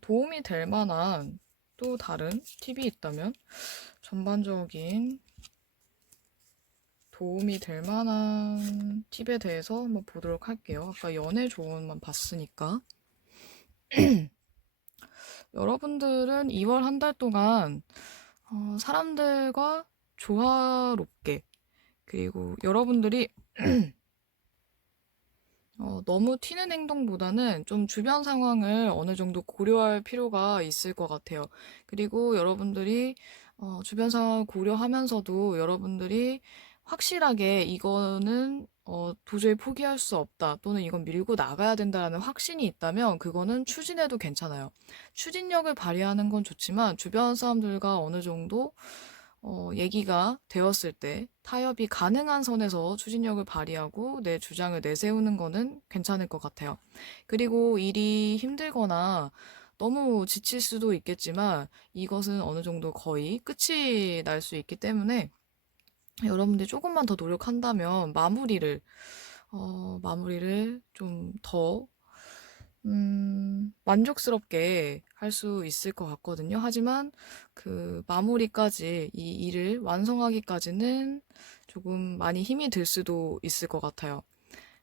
도움이 될 만한 또 다른 팁이 있다면 전반적인 도움이 될 만한 팁에 대해서 한번 보도록 할게요. 아까 연애 조언만 봤으니까. 여러분들은 2월 한 달 동안 사람들과 조화롭게 그리고 여러분들이 너무 튀는 행동보다는 좀 주변 상황을 어느 정도 고려할 필요가 있을 것 같아요. 그리고 여러분들이 주변 상황을 고려하면서도 여러분들이 확실하게 이거는 도저히 포기할 수 없다 또는 이건 밀고 나가야 된다라는 확신이 있다면 그거는 추진해도 괜찮아요. 추진력을 발휘하는 건 좋지만 주변 사람들과 어느 정도 얘기가 되었을 때 타협이 가능한 선에서 추진력을 발휘하고 내 주장을 내세우는 거는 괜찮을 것 같아요. 그리고 일이 힘들거나 너무 지칠 수도 있겠지만 이것은 어느 정도 거의 끝이 날 수 있기 때문에 여러분들이 조금만 더 노력한다면 마무리를 좀 더 만족스럽게 할 수 있을 것 같거든요. 하지만 그 마무리까지, 이 일을 완성하기까지는 조금 많이 힘이 들 수도 있을 것 같아요.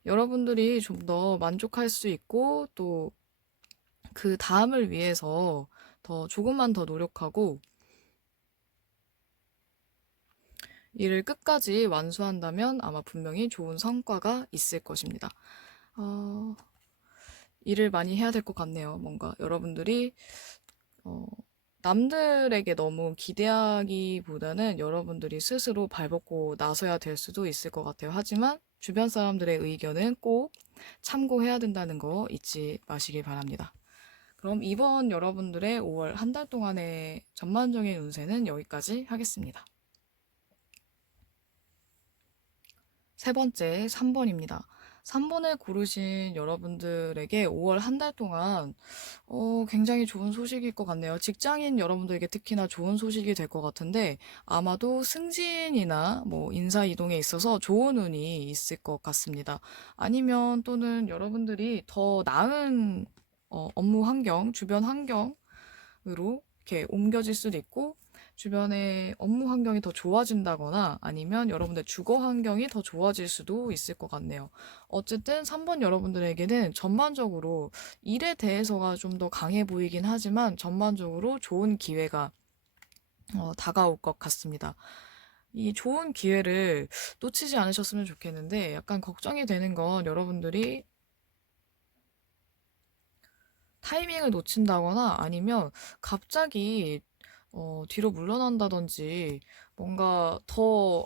여러분들이 좀 더 만족할 수 있고, 또 그 다음을 위해서 조금만 더 노력하고, 일을 끝까지 완수한다면 아마 분명히 좋은 성과가 있을 것입니다. 어, 일을 많이 해야 될 것 같네요. 뭔가 여러분들이 남들에게 너무 기대하기보다는 여러분들이 스스로 발벗고 나서야 될 수도 있을 것 같아요. 하지만 주변 사람들의 의견은 꼭 참고해야 된다는 거 잊지 마시길 바랍니다. 그럼 이번 여러분들의 5월 한 달 동안의 전반적인 운세는 여기까지 하겠습니다. 세 번째, 3번입니다. 3번을 고르신 여러분들에게 5월 한 달 동안 굉장히 좋은 소식일 것 같네요. 직장인 여러분들에게 특히나 좋은 소식이 될 것 같은데 아마도 승진이나 뭐 인사 이동에 있어서 좋은 운이 있을 것 같습니다. 아니면 또는 여러분들이 더 나은 업무 환경, 주변 환경으로 이렇게 옮겨질 수도 있고 주변의 업무 환경이 더 좋아진다거나 아니면 여러분들 주거 환경이 더 좋아질 수도 있을 것 같네요. 어쨌든 3번 여러분들에게는 전반적으로 일에 대해서가 좀 더 강해 보이긴 하지만 전반적으로 좋은 기회가 다가올 것 같습니다. 이 좋은 기회를 놓치지 않으셨으면 좋겠는데 약간 걱정이 되는 건 여러분들이 타이밍을 놓친다거나 아니면 갑자기 뒤로 물러난다든지 뭔가 더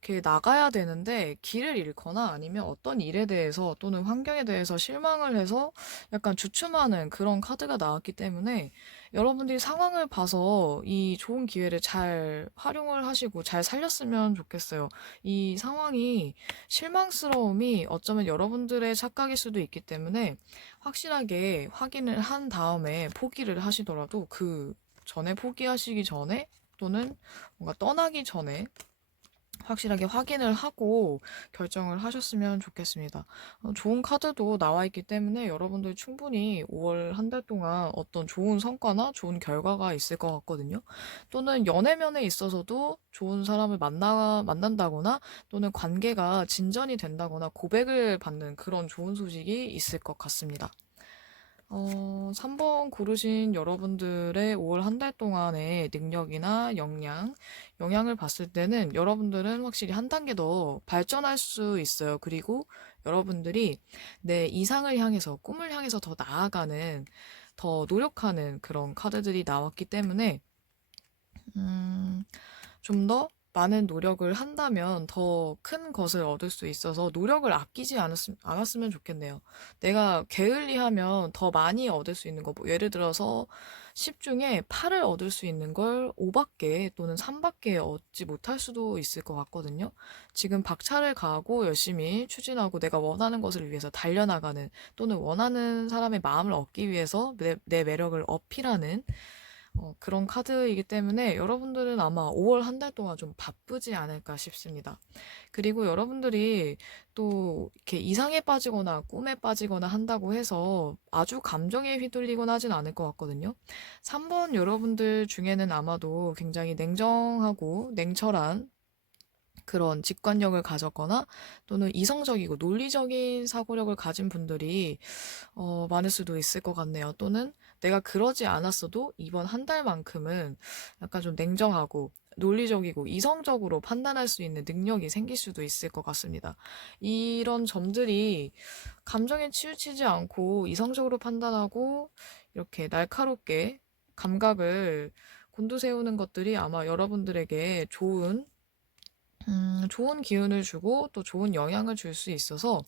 이렇게 나가야 되는데 길을 잃거나 아니면 어떤 일에 대해서 또는 환경에 대해서 실망을 해서 약간 주춤하는 그런 카드가 나왔기 때문에 여러분들이 상황을 봐서 이 좋은 기회를 잘 활용을 하시고 잘 살렸으면 좋겠어요. 이 상황이 실망스러움이 어쩌면 여러분들의 착각일 수도 있기 때문에 확실하게 확인을 한 다음에 포기를 하시더라도 그 전에 포기하시기 전에 또는 뭔가 떠나기 전에 확실하게 확인을 하고 결정을 하셨으면 좋겠습니다. 좋은 카드도 나와 있기 때문에 여러분들 충분히 5월 한 달 동안 어떤 좋은 성과나 좋은 결과가 있을 것 같거든요. 또는 연애면에 있어서도 좋은 사람을 만난다거나 또는 관계가 진전이 된다거나 고백을 받는 그런 좋은 소식이 있을 것 같습니다. 3번 고르신 여러분들의 5월 한 달 동안의 능력이나 영향을 봤을 때는 여러분들은 확실히 한 단계 더 발전할 수 있어요. 그리고 여러분들이 내 이상을 향해서, 꿈을 향해서 더 나아가는, 더 노력하는 그런 카드들이 나왔기 때문에, 좀 더 많은 노력을 한다면 더 큰 것을 얻을 수 있어서 노력을 아끼지 않았으면 좋겠네요. 내가 게을리하면 더 많이 얻을 수 있는 거, 뭐 예를 들어서 10 중에 8을 얻을 수 있는 걸 5밖에 또는 3밖에 얻지 못할 수도 있을 것 같거든요. 지금 박차를 가하고 열심히 추진하고 내가 원하는 것을 위해서 달려나가는 또는 원하는 사람의 마음을 얻기 위해서 내 매력을 어필하는 그런 카드이기 때문에 여러분들은 아마 5월 한 달 동안 좀 바쁘지 않을까 싶습니다. 그리고 여러분들이 또 이렇게 이상에 빠지거나 꿈에 빠지거나 한다고 해서 아주 감정에 휘둘리거나 하진 않을 것 같거든요. 3번 여러분들 중에는 아마도 굉장히 냉정하고 냉철한 그런 직관력을 가졌거나 또는 이성적이고 논리적인 사고력을 가진 분들이 많을 수도 있을 것 같네요. 또는 내가 그러지 않았어도 이번 한 달만큼은 약간 좀 냉정하고 논리적이고 이성적으로 판단할 수 있는 능력이 생길 수도 있을 것 같습니다. 이런 점들이 감정에 치우치지 않고 이성적으로 판단하고 이렇게 날카롭게 감각을 곤두세우는 것들이 아마 여러분들에게 좋은 기운을 주고 또 좋은 영향을 줄 수 있어서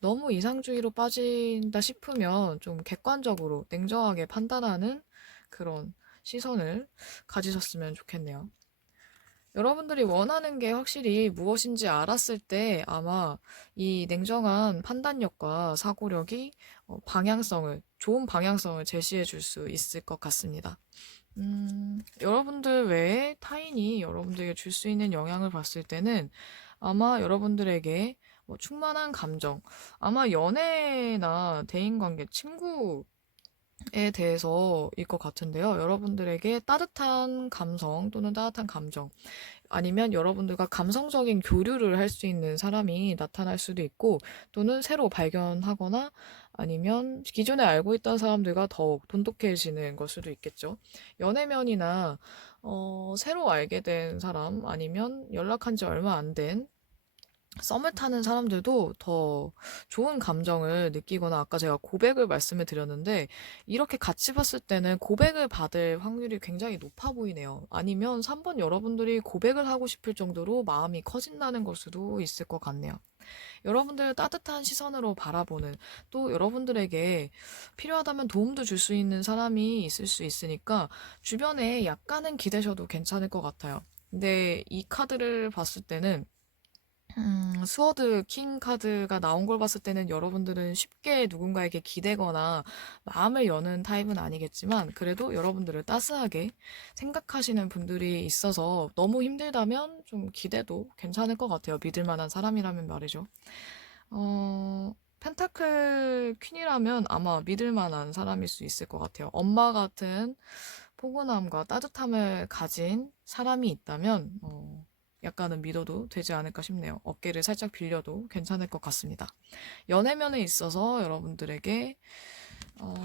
너무 이상주의로 빠진다 싶으면 좀 객관적으로 냉정하게 판단하는 그런 시선을 가지셨으면 좋겠네요. 여러분들이 원하는 게 확실히 무엇인지 알았을 때 아마 이 냉정한 판단력과 사고력이 방향성을 좋은 방향성을 제시해 줄 수 있을 것 같습니다. 여러분들 외에 타인이 여러분들에게 줄 수 있는 영향을 봤을 때는 아마 여러분들에게 뭐 충만한 감정, 아마 연애나 대인관계, 친구에 대해서일 것 같은데요. 여러분들에게 따뜻한 감성 또는 따뜻한 감정, 아니면 여러분들과 감성적인 교류를 할 수 있는 사람이 나타날 수도 있고, 또는 새로 발견하거나 아니면 기존에 알고 있던 사람들과 더욱 돈독해지는 걸 수도 있겠죠. 연애면이나 새로 알게 된 사람, 아니면 연락한 지 얼마 안 된 썸을 타는 사람들도 더 좋은 감정을 느끼거나, 아까 제가 고백을 말씀을 드렸는데 이렇게 같이 봤을 때는 고백을 받을 확률이 굉장히 높아 보이네요. 아니면 3번 여러분들이 고백을 하고 싶을 정도로 마음이 커진다는 걸 수도 있을 것 같네요. 여러분들 따뜻한 시선으로 바라보는, 또 여러분들에게 필요하다면 도움도 줄 수 있는 사람이 있을 수 있으니까 주변에 약간은 기대셔도 괜찮을 것 같아요. 근데 이 카드를 봤을 때는 스워드 킹 카드가 나온 걸 봤을 때는 여러분들은 쉽게 누군가에게 기대거나 마음을 여는 타입은 아니겠지만, 그래도 여러분들을 따스하게 생각하시는 분들이 있어서 너무 힘들다면 좀 기대도 괜찮을 것 같아요. 믿을 만한 사람이라면 말이죠. 펜타클 퀸이라면 아마 믿을 만한 사람일 수 있을 것 같아요. 엄마 같은 포근함과 따뜻함을 가진 사람이 있다면 약간은 믿어도 되지 않을까 싶네요. 어깨를 살짝 빌려도 괜찮을 것 같습니다. 연애면에 있어서 여러분들에게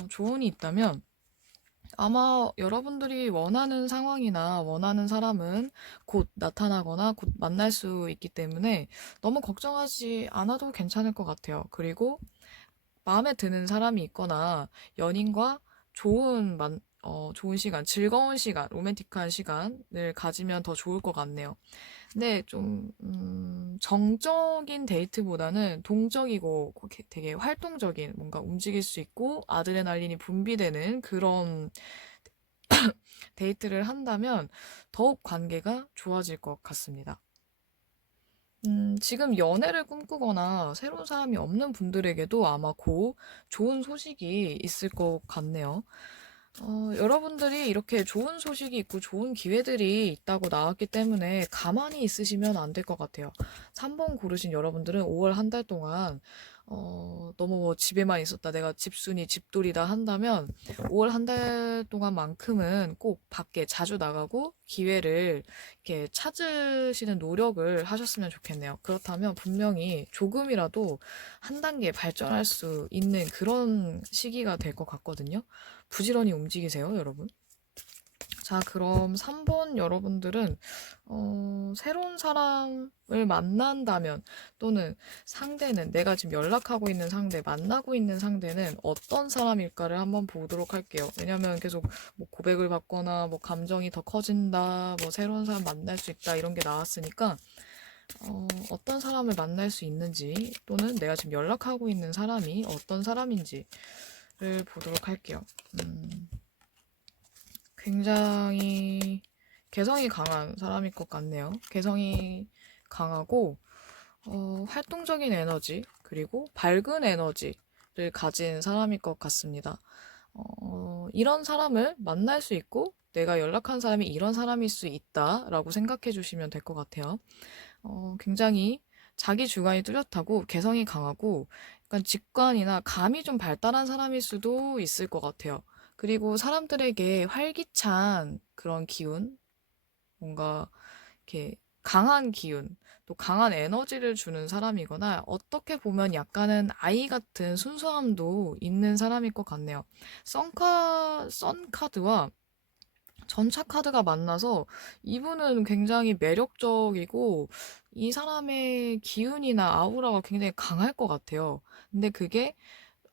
조언이 있다면, 아마 여러분들이 원하는 상황이나 원하는 사람은 곧 나타나거나 곧 만날 수 있기 때문에 너무 걱정하지 않아도 괜찮을 것 같아요. 그리고 마음에 드는 사람이 있거나 연인과 좋은 시간, 즐거운 시간, 로맨틱한 시간을 가지면 더 좋을 것 같네요. 근데 좀, 정적인 데이트보다는 동적이고 되게 활동적인, 뭔가 움직일 수 있고 아드레날린이 분비되는 그런 데이트를 한다면 더욱 관계가 좋아질 것 같습니다. 지금 연애를 꿈꾸거나 새로운 사람이 없는 분들에게도 아마 곧 좋은 소식이 있을 것 같네요. 여러분들이 이렇게 좋은 소식이 있고 좋은 기회들이 있다고 나왔기 때문에 가만히 있으시면 안 될 것 같아요. 3번 고르신 여러분들은 5월 한 달 동안 너무 뭐 집에만 있었다, 내가 집순이 집돌이다 한다면 5월 한 달 동안만큼은 꼭 밖에 자주 나가고 기회를 이렇게 찾으시는 노력을 하셨으면 좋겠네요. 그렇다면 분명히 조금이라도 한 단계 발전할 수 있는 그런 시기가 될 것 같거든요. 부지런히 움직이세요, 여러분. 자, 그럼 3번 여러분들은 새로운 사람을 만난다면, 또는 상대는, 내가 지금 연락하고 있는 상대, 만나고 있는 상대는 어떤 사람일까를 한번 보도록 할게요. 왜냐면 계속 뭐 고백을 받거나 뭐 감정이 더 커진다, 뭐 새로운 사람 만날 수 있다 이런 게 나왔으니까 어떤 사람을 만날 수 있는지, 또는 내가 지금 연락하고 있는 사람이 어떤 사람인지를 보도록 할게요. 굉장히 개성이 강한 사람일 것 같네요. 개성이 강하고 활동적인 에너지, 그리고 밝은 에너지를 가진 사람일 것 같습니다. 이런 사람을 만날 수 있고 내가 연락한 사람이 이런 사람일 수 있다라고 생각해 주시면 될 것 같아요. 굉장히 자기 주관이 뚜렷하고 개성이 강하고 약간 직관이나 감이 좀 발달한 사람일 수도 있을 것 같아요. 그리고 사람들에게 활기찬 그런 기운, 뭔가 이렇게 강한 기운, 또 강한 에너지를 주는 사람이거나, 어떻게 보면 약간은 아이 같은 순수함도 있는 사람일 것 같네요. 썬카드와 전차 카드가 만나서 이분은 굉장히 매력적이고 이 사람의 기운이나 아우라가 굉장히 강할 것 같아요. 근데 그게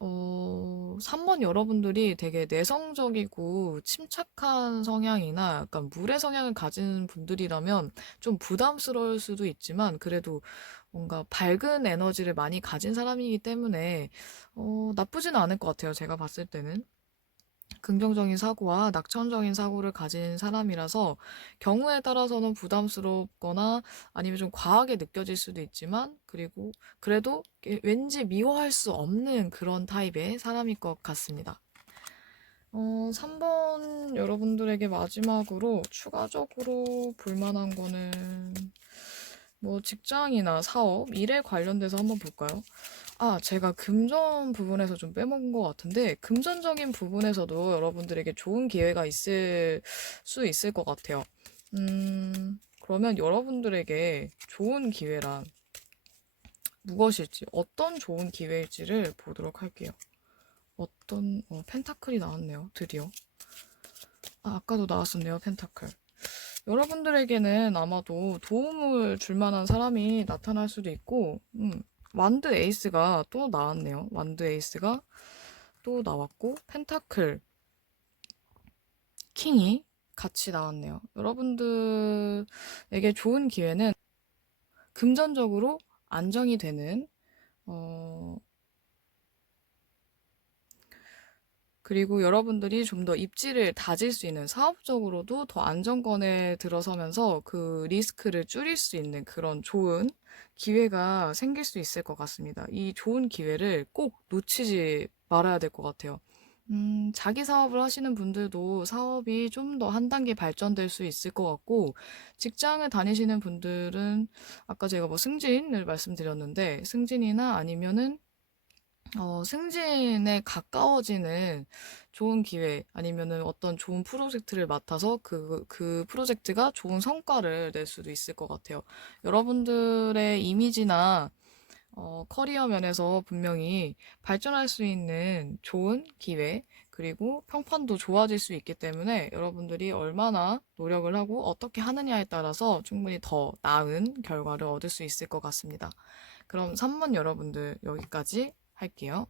3번 여러분들이 되게 내성적이고 침착한 성향이나 약간 물의 성향을 가진 분들이라면 좀 부담스러울 수도 있지만, 그래도 뭔가 밝은 에너지를 많이 가진 사람이기 때문에 나쁘진 않을 것 같아요. 제가 봤을 때는. 긍정적인 사고와 낙천적인 사고를 가진 사람이라서 경우에 따라서는 부담스럽거나 아니면 좀 과하게 느껴질 수도 있지만, 그리고 그래도 왠지 미워할 수 없는 그런 타입의 사람일 것 같습니다. 3번 여러분들에게 마지막으로 추가적으로 볼만한 거는 뭐 직장이나 사업, 일에 관련돼서 한번 볼까요? 아, 제가 금전 부분에서 좀 빼먹은 것 같은데, 금전적인 부분에서도 여러분들에게 좋은 기회가 있을 수 있을 것 같아요. 그러면 여러분들에게 좋은 기회란 무엇일지, 어떤 좋은 기회일지를 보도록 할게요. 펜타클이 나왔네요, 드디어. 아, 아까도 나왔었네요, 펜타클. 여러분들에게는 아마도 도움을 줄 만한 사람이 나타날 수도 있고, 완드 에이스가 또 나왔네요. 완드 에이스가 또 나왔고, 펜타클, 킹이 같이 나왔네요. 여러분들에게 좋은 기회는 금전적으로 안정이 되는, 어, 그리고 여러분들이 좀 더 입지를 다질 수 있는 사업적으로도 더 안정권에 들어서면서 그 리스크를 줄일 수 있는 그런 좋은 기회가 생길 수 있을 것 같습니다. 이 좋은 기회를 꼭 놓치지 말아야 될 것 같아요. 자기 사업을 하시는 분들도 사업이 좀 더 한 단계 발전될 수 있을 것 같고, 직장을 다니시는 분들은 아까 제가 뭐 승진을 말씀드렸는데, 승진이나 아니면은 승진에 가까워지는 좋은 기회 아니면은 어떤 좋은 프로젝트를 맡아서 그 프로젝트가 좋은 성과를 낼 수도 있을 것 같아요. 여러분들의 이미지나 커리어 면에서 분명히 발전할 수 있는 좋은 기회, 그리고 평판도 좋아질 수 있기 때문에 여러분들이 얼마나 노력을 하고 어떻게 하느냐에 따라서 충분히 더 나은 결과를 얻을 수 있을 것 같습니다. 그럼 3번 여러분들 여기까지 할게요.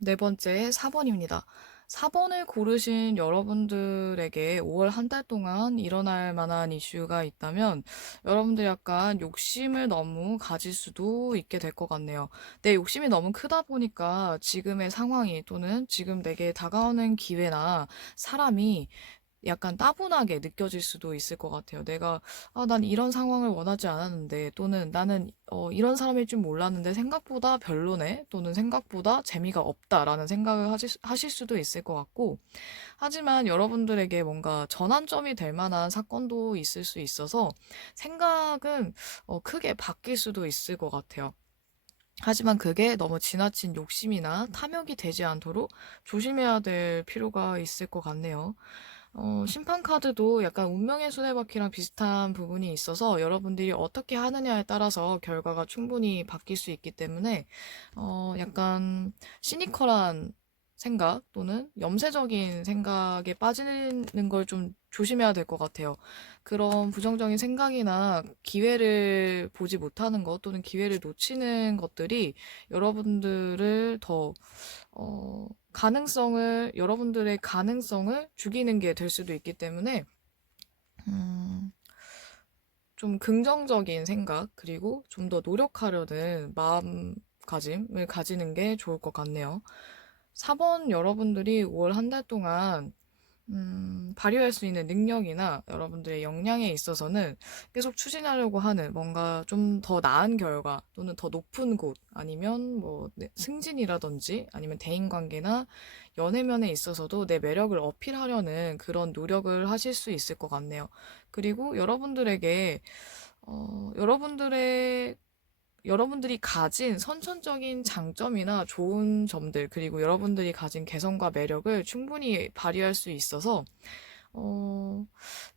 네 번째 4번입니다. 4번을 고르신 여러분들에게 5월 한 달 동안 일어날 만한 이슈가 있다면 여러분들 약간 욕심을 너무 가질 수도 있게 될 것 같네요. 내 욕심이 너무 크다 보니까 지금의 상황이 또는 지금 내게 다가오는 기회나 사람이 약간 따분하게 느껴질 수도 있을 것 같아요. 난 이런 상황을 원하지 않았는데, 또는 나는, 이런 사람일 줄 몰랐는데 생각보다 별로네, 또는 생각보다 재미가 없다라는 생각을 하실 수도 있을 것 같고, 하지만 여러분들에게 뭔가 전환점이 될 만한 사건도 있을 수 있어서 생각은 크게 바뀔 수도 있을 것 같아요. 하지만 그게 너무 지나친 욕심이나 탐욕이 되지 않도록 조심해야 될 필요가 있을 것 같네요. 심판 카드도 약간 운명의 수레바퀴랑 비슷한 부분이 있어서 여러분들이 어떻게 하느냐에 따라서 결과가 충분히 바뀔 수 있기 때문에 약간 시니컬한 생각 또는 염세적인 생각에 빠지는 걸 좀 조심해야 될 것 같아요. 그런 부정적인 생각이나 기회를 보지 못하는 것 또는 기회를 놓치는 것들이 여러분들을 더 여러분들의 가능성을 죽이는 게 될 수도 있기 때문에, 음, 좀 긍정적인 생각, 그리고 좀 더 노력하려는 마음가짐을 가지는 게 좋을 것 같네요. 4번 여러분들이 5월 한 달 동안 발휘할 수 있는 능력이나 여러분들의 역량에 있어서는 계속 추진하려고 하는 뭔가 좀 더 나은 결과 또는 더 높은 곳 아니면 뭐 승진이라든지 아니면 대인관계나 연애면에 있어서도 내 매력을 어필하려는 그런 노력을 하실 수 있을 것 같네요. 그리고 여러분들에게 여러분들이 가진 선천적인 장점이나 좋은 점들, 그리고 여러분들이 가진 개성과 매력을 충분히 발휘할 수 있어서, 어,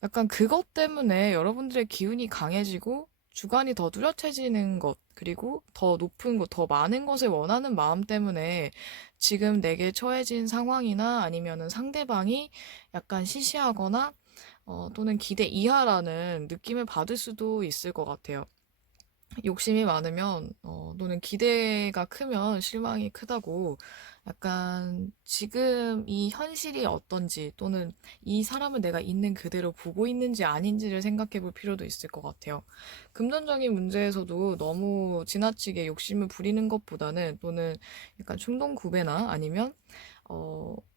약간 그것 때문에 여러분들의 기운이 강해지고, 주관이 더 뚜렷해지는 것, 그리고 더 높은 것, 더 많은 것을 원하는 마음 때문에 지금 내게 처해진 상황이나 아니면은 상대방이 약간 시시하거나, 또는 기대 이하라는 느낌을 받을 수도 있을 것 같아요. 욕심이 많으면, 또는 기대가 크면 실망이 크다고 약간 지금 이 현실이 어떤지 또는 이 사람을 내가 있는 그대로 보고 있는지 아닌지를 생각해 볼 필요도 있을 것 같아요. 금전적인 문제에서도 너무 지나치게 욕심을 부리는 것보다는 또는 약간 충동 구매나 아니면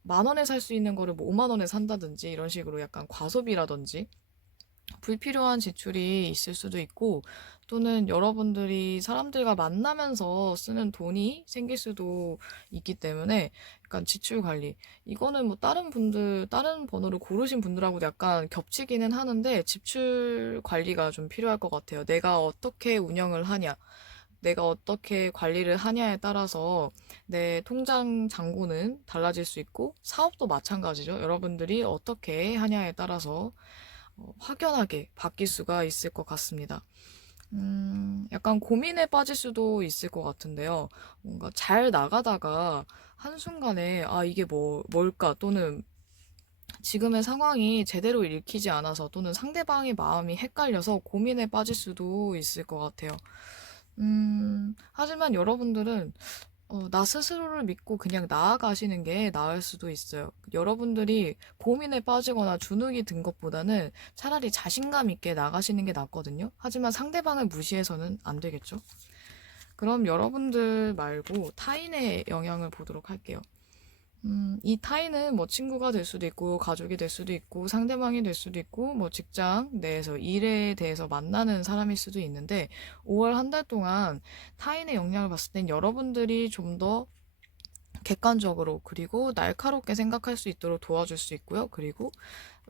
만 원에 살 수 있는 거를 뭐 5만 원에 산다든지 이런 식으로 약간 과소비라든지 불필요한 지출이 있을 수도 있고, 또는 여러분들이 사람들과 만나면서 쓰는 돈이 생길 수도 있기 때문에 약간 지출 관리. 이거는 뭐 다른 분들, 다른 번호를 고르신 분들하고도 약간 겹치기는 하는데 지출 관리가 좀 필요할 것 같아요. 내가 어떻게 운영을 하냐, 내가 어떻게 관리를 하냐에 따라서 내 통장 잔고는 달라질 수 있고, 사업도 마찬가지죠. 여러분들이 어떻게 하냐에 따라서 확연하게 바뀔 수가 있을 것 같습니다. 약간 고민에 빠질 수도 있을 것 같은데요. 뭔가 잘 나가다가 한순간에, 아, 이게 뭘까? 또는 지금의 상황이 제대로 읽히지 않아서, 또는 상대방의 마음이 헷갈려서 고민에 빠질 수도 있을 것 같아요. 하지만 여러분들은 나 스스로를 믿고 그냥 나아가시는 게 나을 수도 있어요. 여러분들이 고민에 빠지거나 주눅이 든 것보다는 차라리 자신감 있게 나가시는 게 낫거든요. 하지만 상대방을 무시해서는 안 되겠죠? 그럼 여러분들 말고 타인의 영향을 보도록 할게요. 이 타인은 뭐 친구가 될 수도 있고, 가족이 될 수도 있고, 상대방이 될 수도 있고, 뭐 직장 내에서 일에 대해서 만나는 사람일 수도 있는데, 5월 한 달 동안 타인의 영향을 봤을 땐 여러분들이 좀 더 객관적으로, 그리고 날카롭게 생각할 수 있도록 도와줄 수 있고요. 그리고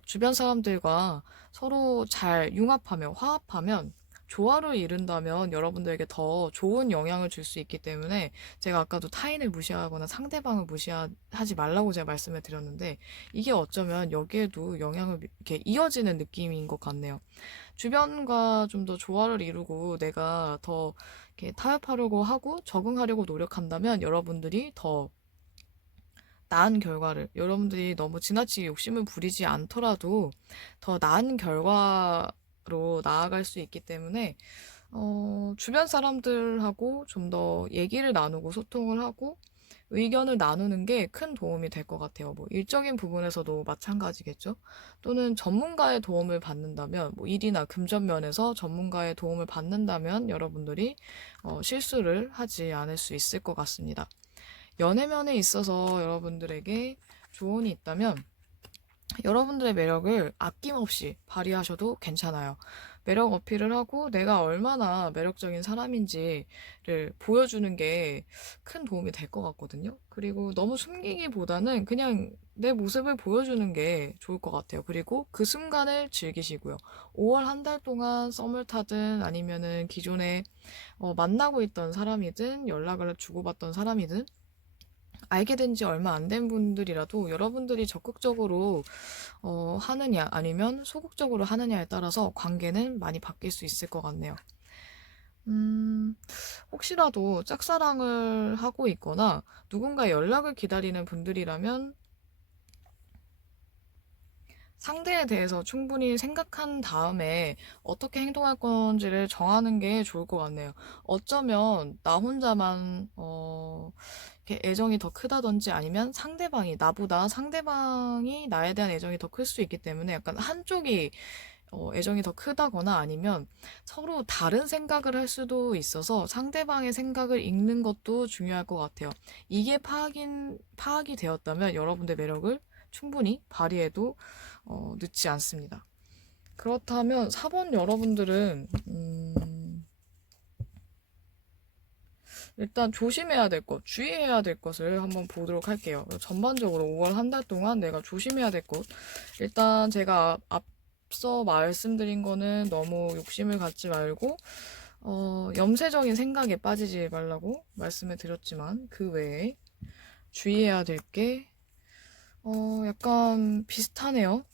주변 사람들과 서로 잘 융합하며 화합하면, 조화를 이룬다면 여러분들에게 더 좋은 영향을 줄 수 있기 때문에, 제가 아까도 타인을 무시하거나 상대방을 무시하지 말라고 제가 말씀을 드렸는데, 이게 어쩌면 여기에도 영향을 이렇게 이어지는 느낌인 것 같네요. 주변과 좀 더 조화를 이루고 내가 더 이렇게 타협하려고 하고 적응하려고 노력한다면, 여러분들이 더 나은 결과를, 여러분들이 너무 지나치게 욕심을 부리지 않더라도 더 나은 결과로 나아갈 수 있기 때문에, 주변 사람들하고 좀 더 얘기를 나누고 소통을 하고 의견을 나누는 게 큰 도움이 될 것 같아요. 뭐 일적인 부분에서도 마찬가지겠죠. 또는 전문가의 도움을 받는다면, 뭐 일이나 금전 면에서 전문가의 도움을 받는다면 여러분들이 실수를 하지 않을 수 있을 것 같습니다. 연애면에 있어서 여러분들에게 조언이 있다면, 여러분들의 매력을 아낌없이 발휘하셔도 괜찮아요. 매력 어필을 하고 내가 얼마나 매력적인 사람인지를 보여주는 게 큰 도움이 될 것 같거든요. 그리고 너무 숨기기보다는 그냥 내 모습을 보여주는 게 좋을 것 같아요. 그리고 그 순간을 즐기시고요. 5월 한 달 동안 썸을 타든 아니면은 기존에 만나고 있던 사람이든 연락을 주고받던 사람이든, 알게 된 지 얼마 안 된 분들이라도 여러분들이 적극적으로 하느냐 아니면 소극적으로 하느냐에 따라서 관계는 많이 바뀔 수 있을 것 같네요. 음, 혹시라도 짝사랑을 하고 있거나 누군가 연락을 기다리는 분들이라면, 상대에 대해서 충분히 생각한 다음에 어떻게 행동할 건지를 정하는 게 좋을 것 같네요. 어쩌면 나 혼자만 이렇게 애정이 더 크다든지, 아니면 나보다 상대방이 나에 대한 애정이 더 클 수 있기 때문에 약간 한쪽이 애정이 더 크다거나, 아니면 서로 다른 생각을 할 수도 있어서 상대방의 생각을 읽는 것도 중요할 것 같아요. 이게 파악이 되었다면 여러분의 매력을 충분히 발휘해도 늦지 않습니다. 그렇다면 4번 여러분들은 일단 조심해야 될 것, 주의해야 될 것을 한번 보도록 할게요. 전반적으로 5월 한 달 동안 내가 조심해야 될 것. 일단 제가 앞서 말씀드린 거는 너무 욕심을 갖지 말고 염세적인 생각에 빠지지 말라고 말씀을 드렸지만, 그 외에 주의해야 될 게 약간 비슷하네요.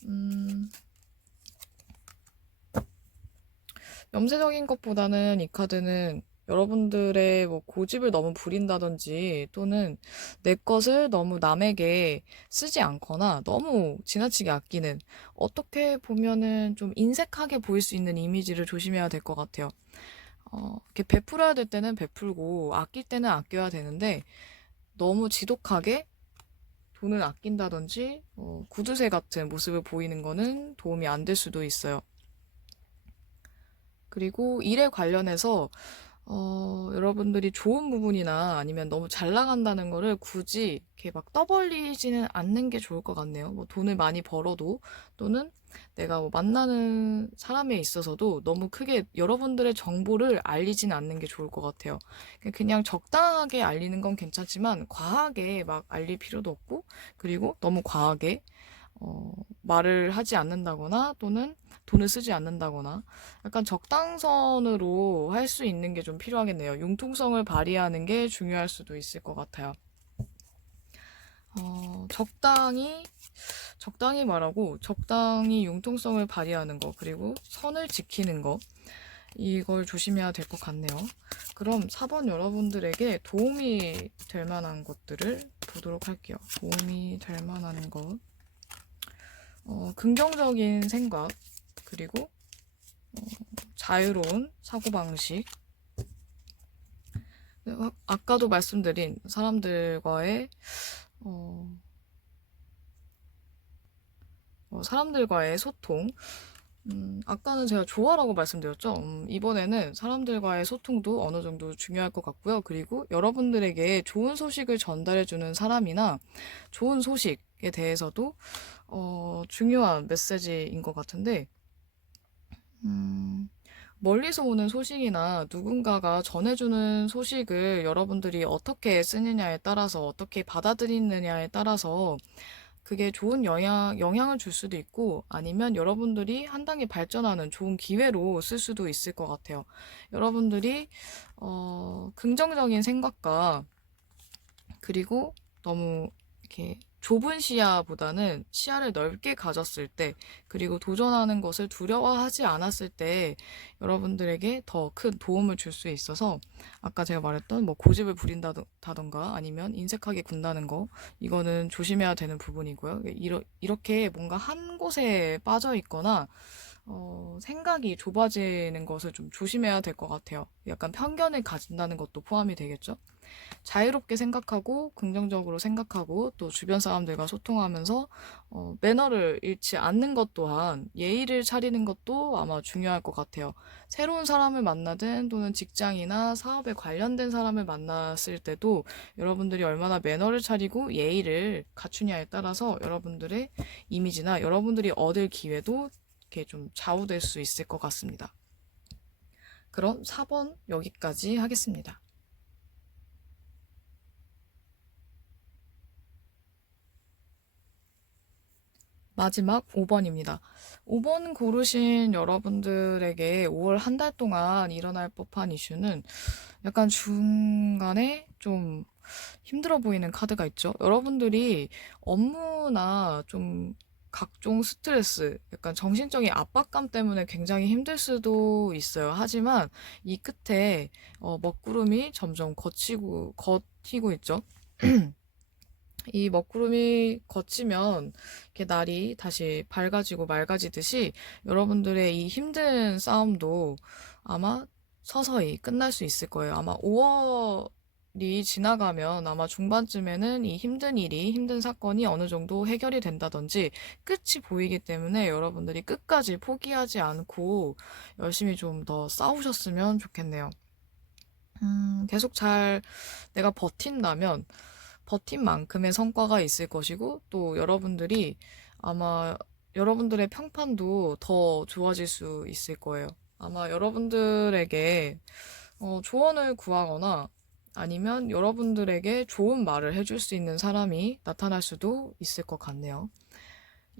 염세적인 것보다는 이 카드는 여러분들의 뭐 고집을 너무 부린다든지, 또는 내 것을 너무 남에게 쓰지 않거나 너무 지나치게 아끼는, 어떻게 보면은 좀 인색하게 보일 수 있는 이미지를 조심해야 될 것 같아요. 이렇게 베풀어야 될 때는 베풀고 아낄 때는 아껴야 되는데, 너무 지독하게 돈을 아낀다든지 구두쇠 같은 모습을 보이는 거는 도움이 안 될 수도 있어요. 그리고 일에 관련해서 여러분들이 좋은 부분이나 아니면 너무 잘 나간다는 거를 굳이 이렇게 막 떠벌리지는 않는 게 좋을 것 같네요. 뭐 돈을 많이 벌어도 또는 내가 뭐 만나는 사람에 있어서도 너무 크게 여러분들의 정보를 알리진 않는 게 좋을 것 같아요. 그냥 적당하게 알리는 건 괜찮지만 과하게 막 알릴 필요도 없고 그리고 너무 과하게 말을 하지 않는다거나 또는 돈을 쓰지 않는다거나 약간 적당선으로 할 수 있는 게 좀 필요하겠네요. 융통성을 발휘하는 게 중요할 수도 있을 것 같아요. 적당히 말하고 적당히 융통성을 발휘하는 거 그리고 선을 지키는 거 이걸 조심해야 될 것 같네요. 그럼 4번 여러분들에게 도움이 될 만한 것들을 보도록 할게요. 도움이 될 만한 것 긍정적인 생각 그리고 자유로운 사고방식 아까도 말씀드린 사람들과의 소통 아까는 제가 조화라고 말씀드렸죠. 이번에는 사람들과의 소통도 어느 정도 중요할 것 같고요. 그리고 여러분들에게 좋은 소식을 전달해주는 사람이나 좋은 소식에 대해서도 중요한 메시지인 것 같은데 멀리서 오는 소식이나 누군가가 전해주는 소식을 여러분들이 어떻게 쓰느냐에 따라서 어떻게 받아들이느냐에 따라서 그게 좋은 영향을 줄 수도 있고 아니면 여러분들이 한 단계 발전하는 좋은 기회로 쓸 수도 있을 것 같아요. 여러분들이 긍정적인 생각과 그리고 너무 이렇게 좁은 시야보다는 시야를 넓게 가졌을 때, 그리고 도전하는 것을 두려워하지 않았을 때 여러분들에게 더 큰 도움을 줄 수 있어서 아까 제가 말했던 뭐 고집을 부린다던가 아니면 인색하게 군다는 거 이거는 조심해야 되는 부분이고요. 이렇게 뭔가 한 곳에 빠져 있거나 생각이 좁아지는 것을 좀 조심해야 될 것 같아요. 약간 편견을 가진다는 것도 포함이 되겠죠. 자유롭게 생각하고 긍정적으로 생각하고 또 주변 사람들과 소통하면서 매너를 잃지 않는 것 또한 예의를 차리는 것도 아마 중요할 것 같아요. 새로운 사람을 만나든 또는 직장이나 사업에 관련된 사람을 만났을 때도 여러분들이 얼마나 매너를 차리고 예의를 갖추냐에 따라서 여러분들의 이미지나 여러분들이 얻을 기회도 이렇게 좀 좌우될 수 있을 것 같습니다. 그럼 4번 여기까지 하겠습니다. 마지막 5번입니다. 5번 고르신 여러분들에게 5월 한 달 동안 일어날 법한 이슈는 약간 중간에 좀 힘들어 보이는 카드가 있죠. 여러분들이 업무나 좀 각종 스트레스, 약간 정신적인 압박감 때문에 굉장히 힘들 수도 있어요. 하지만 이 끝에 먹구름이 점점 걷히고 있죠. 이 먹구름이 걷히면 이렇게 날이 다시 밝아지고 맑아지듯이 여러분들의 이 힘든 싸움도 아마 서서히 끝날 수 있을 거예요. 아마 5월이 지나가면 아마 중반쯤에는 이 힘든 사건이 어느 정도 해결이 된다든지 끝이 보이기 때문에 여러분들이 끝까지 포기하지 않고 열심히 좀 더 싸우셨으면 좋겠네요. 계속 잘 내가 버틴다면 버틴 만큼의 성과가 있을 것이고 또 여러분들이 아마 여러분들의 평판도 더 좋아질 수 있을 거예요. 아마 여러분들에게 조언을 구하거나 아니면 여러분들에게 좋은 말을 해줄 수 있는 사람이 나타날 수도 있을 것 같네요.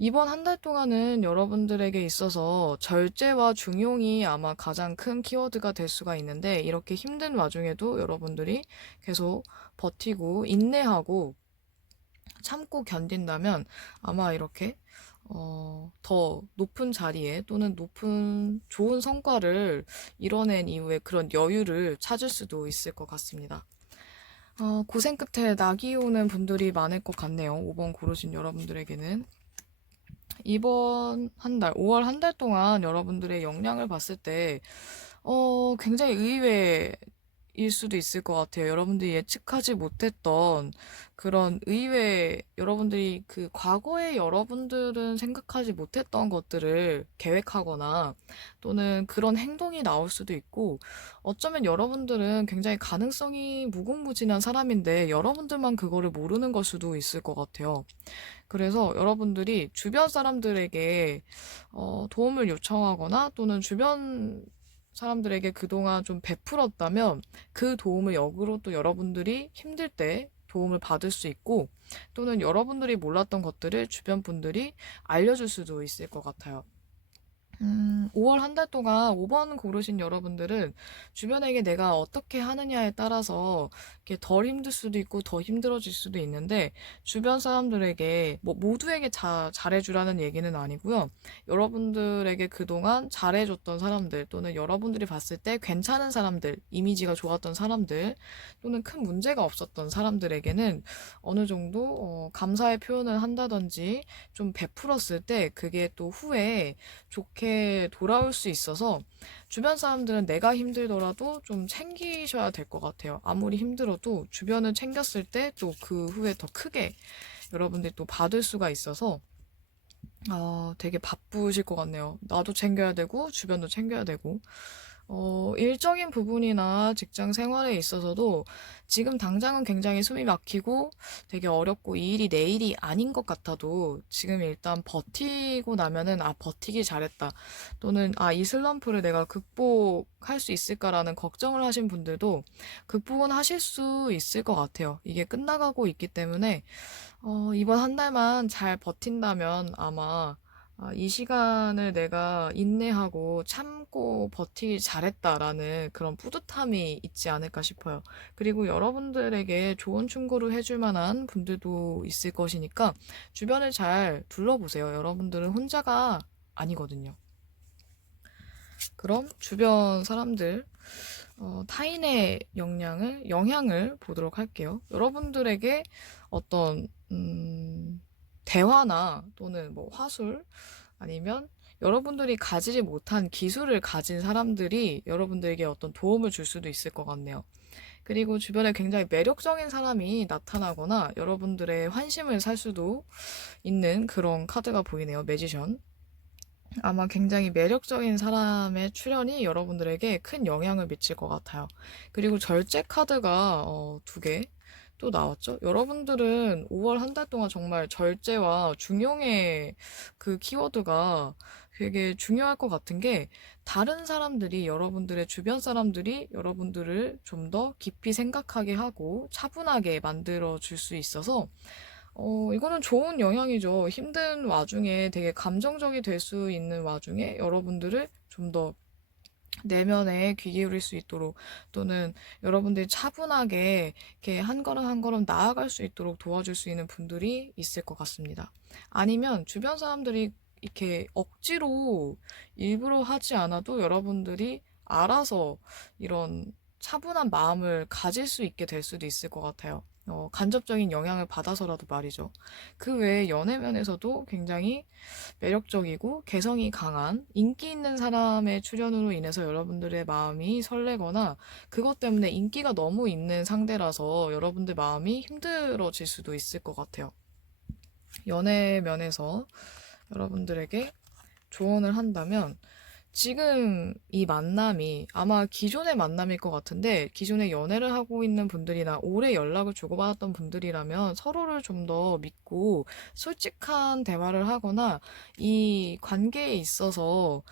이번 한 달 동안은 여러분들에게 있어서 절제와 중용이 아마 가장 큰 키워드가 될 수가 있는데 이렇게 힘든 와중에도 여러분들이 계속 버티고 인내하고 참고 견딘다면 아마 이렇게 더 높은 자리에 또는 높은 좋은 성과를 이뤄낸 이후에 그런 여유를 찾을 수도 있을 것 같습니다. 고생 끝에 낙이 오는 분들이 많을 것 같네요. 5번 고르신 여러분들에게는. 이번 한 달, 5월 한 달 동안 여러분들의 역량을 봤을 때, 굉장히 의외예요. 일 수도 있을 것 같아요. 여러분들이 예측하지 못했던 그런 의외, 여러분들이 그 과거에 여러분들은 생각하지 못했던 것들을 계획하거나 또는 그런 행동이 나올 수도 있고, 어쩌면 여러분들은 굉장히 가능성이 무궁무진한 사람인데 여러분들만 그거를 모르는 걸 수도 있을 것 같아요. 그래서 여러분들이 주변 사람들에게 도움을 요청하거나 또는 주변 사람들에게 그동안 좀 베풀었다면 그 도움을 역으로 또 여러분들이 힘들 때 도움을 받을 수 있고, 또는 여러분들이 몰랐던 것들을 주변 분들이 알려줄 수도 있을 것 같아요. 5월 한 달 동안 5번 고르신 여러분들은 주변에게 내가 어떻게 하느냐에 따라서 이렇게 덜 힘들 수도 있고 더 힘들어질 수도 있는데, 주변 사람들에게 뭐 모두에게 잘해주라는 얘기는 아니고요. 여러분들에게 그동안 잘해줬던 사람들 또는 여러분들이 봤을 때 괜찮은 사람들, 이미지가 좋았던 사람들 또는 큰 문제가 없었던 사람들에게는 어느 정도 감사의 표현을 한다든지 좀 베풀었을 때 그게 또 후에 좋게 돌아올 수 있어서, 주변 사람들은 내가 힘들더라도 좀 챙기셔야 될 것 같아요. 아무리 힘들어도 주변을 챙겼을 때 또 그 후에 더 크게 여러분들이 또 받을 수가 있어서 되게 바쁘실 것 같네요. 나도 챙겨야 되고 주변도 챙겨야 되고. 일적인 부분이나 직장 생활에 있어서도 지금 당장은 굉장히 숨이 막히고 되게 어렵고 이 일이 내 일이 아닌 것 같아도 지금 일단 버티고 나면은 버티기 잘했다. 또는 이 슬럼프를 내가 극복할 수 있을까라는 걱정을 하신 분들도 극복은 하실 수 있을 것 같아요. 이게 끝나가고 있기 때문에 이번 한 달만 잘 버틴다면 아마 이 시간을 내가 인내하고 참고 버티기 잘했다라는 그런 뿌듯함이 있지 않을까 싶어요. 그리고 여러분들에게 좋은 충고를 해줄 만한 분들도 있을 것이니까 주변을 잘 둘러보세요. 여러분들은 혼자가 아니거든요. 그럼 주변 사람들, 타인의 영향을 보도록 할게요. 여러분들에게 어떤, 대화나 또는 뭐 화술, 아니면 여러분들이 가지지 못한 기술을 가진 사람들이 여러분들에게 어떤 도움을 줄 수도 있을 것 같네요. 그리고 주변에 굉장히 매력적인 사람이 나타나거나 여러분들의 환심을 살 수도 있는 그런 카드가 보이네요. 매지션. 아마 굉장히 매력적인 사람의 출연이 여러분들에게 큰 영향을 미칠 것 같아요. 그리고 절제 카드가 두 개 또 나왔죠. 여러분들은 5월 한 달 동안 정말 절제와 중용의 그 키워드가 되게 중요할 것 같은 게, 다른 사람들이, 여러분들의 주변 사람들이 여러분들을 좀 더 깊이 생각하게 하고 차분하게 만들어 줄 수 있어서 이거는 좋은 영향이죠. 힘든 와중에 되게 감정적이 될 수 있는 와중에 여러분들을 좀 더 내면에 귀 기울일 수 있도록, 또는 여러분들이 차분하게 이렇게 한 걸음 한 걸음 나아갈 수 있도록 도와줄 수 있는 분들이 있을 것 같습니다. 아니면 주변 사람들이 이렇게 억지로 일부러 하지 않아도 여러분들이 알아서 이런 차분한 마음을 가질 수 있게 될 수도 있을 것 같아요. 간접적인 영향을 받아서라도 말이죠. 그 외에 연애면에서도 굉장히 매력적이고 개성이 강한 인기 있는 사람의 출연으로 인해서 여러분들의 마음이 설레거나, 그것 때문에 인기가 너무 있는 상대라서 여러분들 마음이 힘들어질 수도 있을 것 같아요. 연애 면에서 여러분들에게 조언을 한다면, 지금 이 만남이 아마 기존의 만남일 것 같은데, 기존에 연애를 하고 있는 분들이나 오래 연락을 주고받았던 분들이라면 서로를 좀 더 믿고 솔직한 대화를 하거나 이 관계에 있어서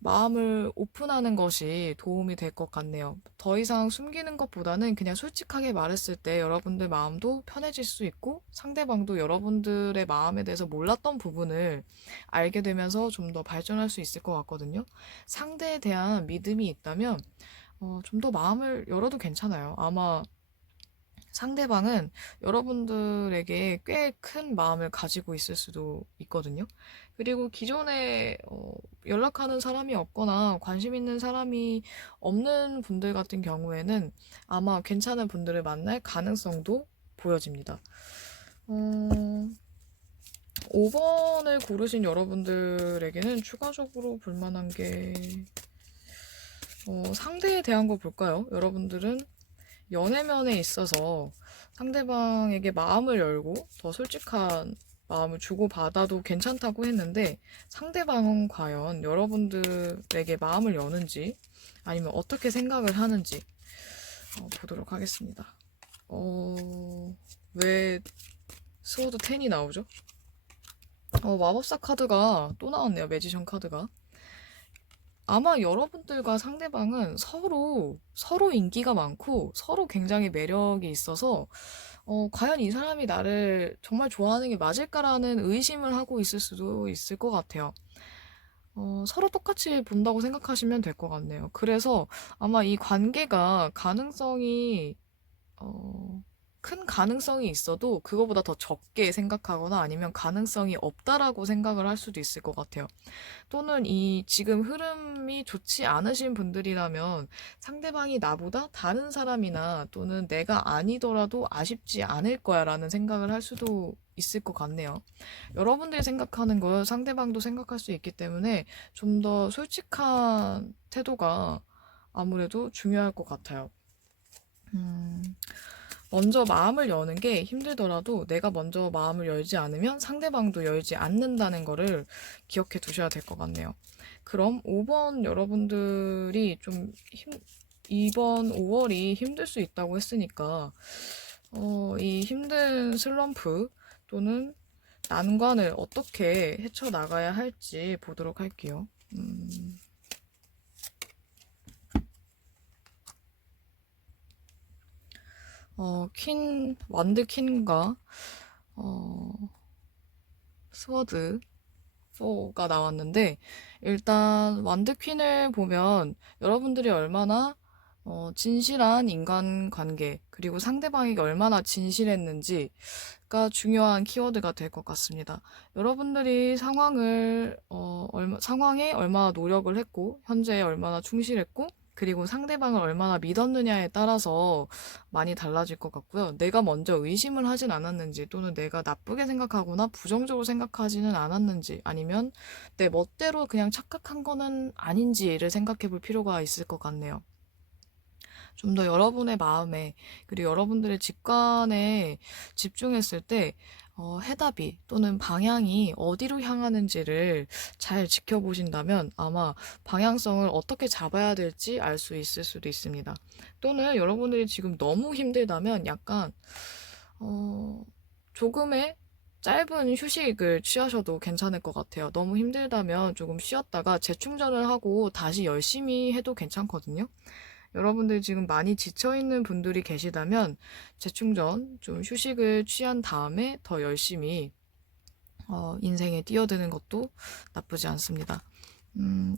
마음을 오픈하는 것이 도움이 될 것 같네요. 더 이상 숨기는 것보다는 그냥 솔직하게 말했을 때 여러분들 마음도 편해질 수 있고, 상대방도 여러분들의 마음에 대해서 몰랐던 부분을 알게 되면서 좀 더 발전할 수 있을 것 같거든요. 상대에 대한 믿음이 있다면 좀 더 마음을 열어도 괜찮아요. 아마 상대방은 여러분들에게 꽤 큰 마음을 가지고 있을 수도 있거든요. 그리고 기존에 연락하는 사람이 없거나 관심 있는 사람이 없는 분들 같은 경우에는 아마 괜찮은 분들을 만날 가능성도 보여집니다. 어, 5번을 고르신 여러분들에게는 추가적으로 볼만한 게 상대에 대한 거 볼까요? 여러분들은 연애면에 있어서 상대방에게 마음을 열고 더 솔직한 마음을 주고받아도 괜찮다고 했는데 상대방은 과연 여러분들에게 마음을 여는지 아니면 어떻게 생각을 하는지 보도록 하겠습니다. 왜 스워드 10이 나오죠? 마법사 카드가 또 나왔네요. 매지션 카드가. 아마 여러분들과 상대방은 서로 인기가 많고 서로 굉장히 매력이 있어서 과연 이 사람이 나를 정말 좋아하는 게 맞을까라는 의심을 하고 있을 수도 있을 것 같아요. 서로 똑같이 본다고 생각하시면 될 것 같네요. 그래서 아마 이 관계가 큰 가능성이 있어도 그거보다 더 적게 생각하거나 아니면 가능성이 없다라고 생각을 할 수도 있을 것 같아요. 또는 이 지금 흐름이 좋지 않으신 분들이라면 상대방이 나보다 다른 사람이나 또는 내가 아니더라도 아쉽지 않을 거야라는 생각을 할 수도 있을 것 같네요. 여러분들이 생각하는 걸 상대방도 생각할 수 있기 때문에 좀 더 솔직한 태도가 아무래도 중요할 것 같아요. 먼저 마음을 여는 게 힘들더라도 내가 먼저 마음을 열지 않으면 상대방도 열지 않는다는 거를 기억해 두셔야 될 것 같네요. 그럼 5번 여러분들이 이번 5월이 힘들 수 있다고 했으니까, 이 힘든 슬럼프 또는 난관을 어떻게 헤쳐나가야 할지 보도록 할게요. 완드 퀸과, 스워드 4가 나왔는데, 일단, 완드 퀸을 보면 여러분들이 얼마나 진실한 인간관계, 그리고 상대방에게 얼마나 진실했는지가 중요한 키워드가 될 것 같습니다. 여러분들이 상황에 얼마나 노력을 했고, 현재에 얼마나 충실했고, 그리고 상대방을 얼마나 믿었느냐에 따라서 많이 달라질 것 같고요. 내가 먼저 의심을 하진 않았는지, 또는 내가 나쁘게 생각하거나 부정적으로 생각하지는 않았는지, 아니면 내 멋대로 그냥 착각한 거는 아닌지를 생각해 볼 필요가 있을 것 같네요. 좀 더 여러분의 마음에, 그리고 여러분들의 직관에 집중했을 때, 해답이 또는 방향이 어디로 향하는지를 잘 지켜보신다면 아마 방향성을 어떻게 잡아야 될지 알 수 있을 수도 있습니다. 또는 여러분들이 지금 너무 힘들다면 약간, 조금의 짧은 휴식을 취하셔도 괜찮을 것 같아요. 너무 힘들다면 조금 쉬었다가 재충전을 하고 다시 열심히 해도 괜찮거든요. 여러분들 지금 많이 지쳐있는 분들이 계시다면 재충전, 좀 휴식을 취한 다음에 더 열심히 인생에 뛰어드는 것도 나쁘지 않습니다.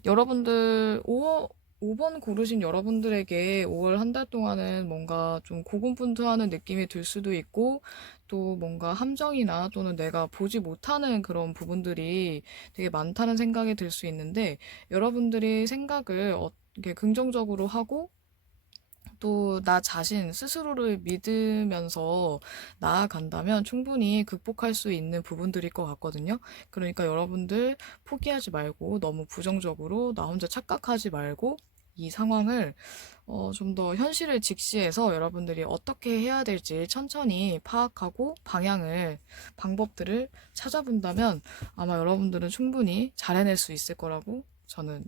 여러분들 5번 고르신 여러분들에게 5월 한 달 동안은 뭔가 좀 고군분투하는 느낌이 들 수도 있고 또 뭔가 함정이나 또는 내가 보지 못하는 그런 부분들이 되게 많다는 생각이 들 수 있는데 여러분들이 생각을 이렇게 긍정적으로 하고 또 나 자신 스스로를 믿으면서 나아간다면 충분히 극복할 수 있는 부분들일 것 같거든요. 그러니까 여러분들 포기하지 말고 너무 부정적으로 나 혼자 착각하지 말고 이 상황을 좀 더 현실을 직시해서 여러분들이 어떻게 해야 될지 천천히 파악하고 방법들을 찾아본다면 아마 여러분들은 충분히 잘 해낼 수 있을 거라고 저는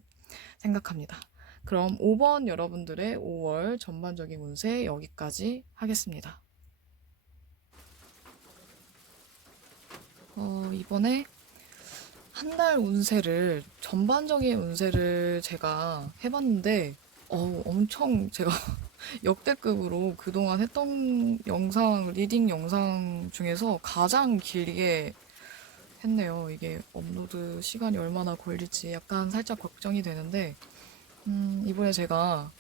생각합니다. 그럼 5번 여러분들의 5월 전반적인 운세 여기까지 하겠습니다. 이번에 한 달 전반적인 운세를 제가 해봤는데, 엄청 제가 역대급으로 그동안 했던 리딩 영상 중에서 가장 길게 했네요. 이게 업로드 시간이 얼마나 걸릴지 약간 살짝 걱정이 되는데, 이번에 제가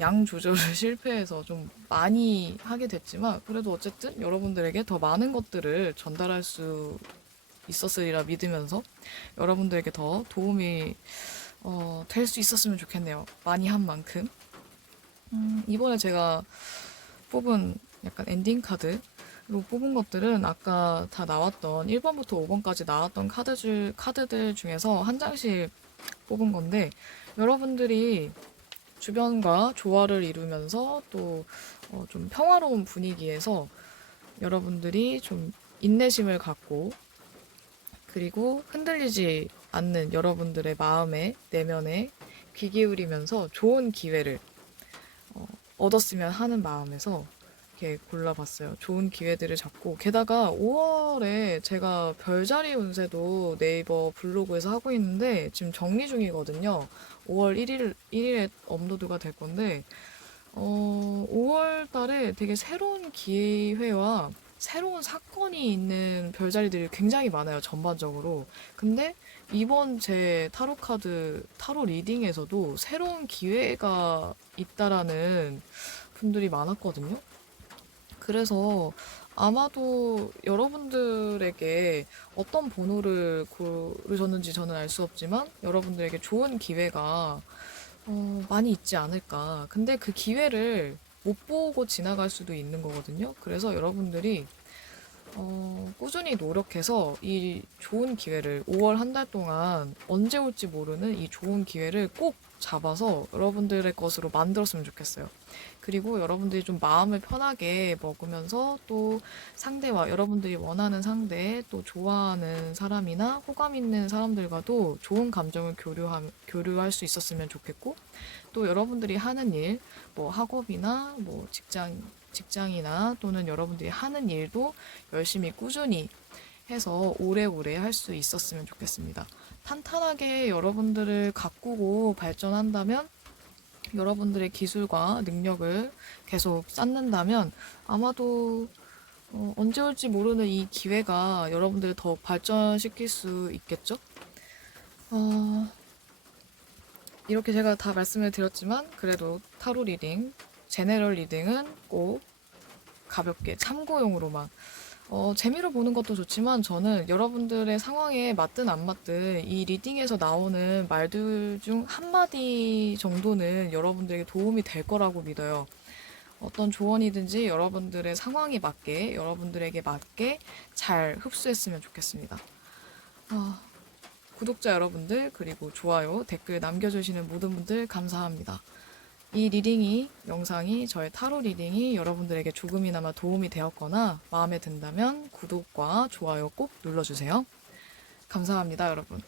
양 조절을 실패해서 좀 많이 하게 됐지만, 그래도 어쨌든 여러분들에게 더 많은 것들을 전달할 수 있었으리라 믿으면서 여러분들에게 더 도움이 될 수 있었으면 좋겠네요. 많이 한 만큼. 이번에 제가 뽑은 약간 엔딩 카드를 로 뽑은 것들은 아까 다 나왔던 1번부터 5번까지 나왔던 카드들 중에서 한 장씩 뽑은 건데, 여러분들이 주변과 조화를 이루면서 또 좀 평화로운 분위기에서 여러분들이 좀 인내심을 갖고, 그리고 흔들리지 않는 여러분들의 마음에, 내면에 귀 기울이면서 좋은 기회를 얻었으면 하는 마음에서 이렇게 골라봤어요. 좋은 기회들을 잡고, 게다가 5월에 제가 별자리 운세도 네이버 블로그에서 하고 있는데 지금 정리 중이거든요. 5월 1일에 업로드가 될 건데, 5월 달에 되게 새로운 기회와 새로운 사건이 있는 별자리들이 굉장히 많아요, 전반적으로. 근데 이번 제 타로 리딩에서도 새로운 기회가 있다라는 분들이 많았거든요. 그래서 아마도 여러분들에게 어떤 번호를 고르셨는지 저는 알 수 없지만 여러분들에게 좋은 기회가 많이 있지 않을까. 근데 그 기회를 못 보고 지나갈 수도 있는 거거든요. 그래서 여러분들이 꾸준히 노력해서 이 좋은 기회를 5월 한 달 동안 언제 올지 모르는 이 좋은 기회를 꼭 잡아서 여러분들의 것으로 만들었으면 좋겠어요. 그리고 여러분들이 좀 마음을 편하게 먹으면서 또 상대와 여러분들이 원하는 상대, 또 좋아하는 사람이나 호감 있는 사람들과도 좋은 감정을 교류할 수 있었으면 좋겠고, 또 여러분들이 하는 일, 뭐 학업이나 뭐 직장이나 또는 여러분들이 하는 일도 열심히 꾸준히 해서 오래오래 할 수 있었으면 좋겠습니다. 탄탄하게 여러분들을 가꾸고 발전한다면, 여러분들의 기술과 능력을 계속 쌓는다면 아마도 언제 올지 모르는 이 기회가 여러분들을 더 발전시킬 수 있겠죠? 이렇게 제가 다 말씀을 드렸지만 그래도 타로 리딩, 제네럴 리딩은 꼭 가볍게 참고용으로만 재미로 보는 것도 좋지만 저는 여러분들의 상황에 맞든 안 맞든 이 리딩에서 나오는 말들 중 한마디 정도는 여러분들에게 도움이 될 거라고 믿어요. 어떤 조언이든지 여러분들의 상황에 맞게, 여러분들에게 맞게 잘 흡수했으면 좋겠습니다. 구독자 여러분들, 그리고 좋아요, 댓글 남겨주시는 모든 분들 감사합니다. 이 영상이 저의 타로 리딩이 여러분들에게 조금이나마 도움이 되었거나 마음에 든다면 구독과 좋아요 꼭 눌러주세요. 감사합니다, 여러분.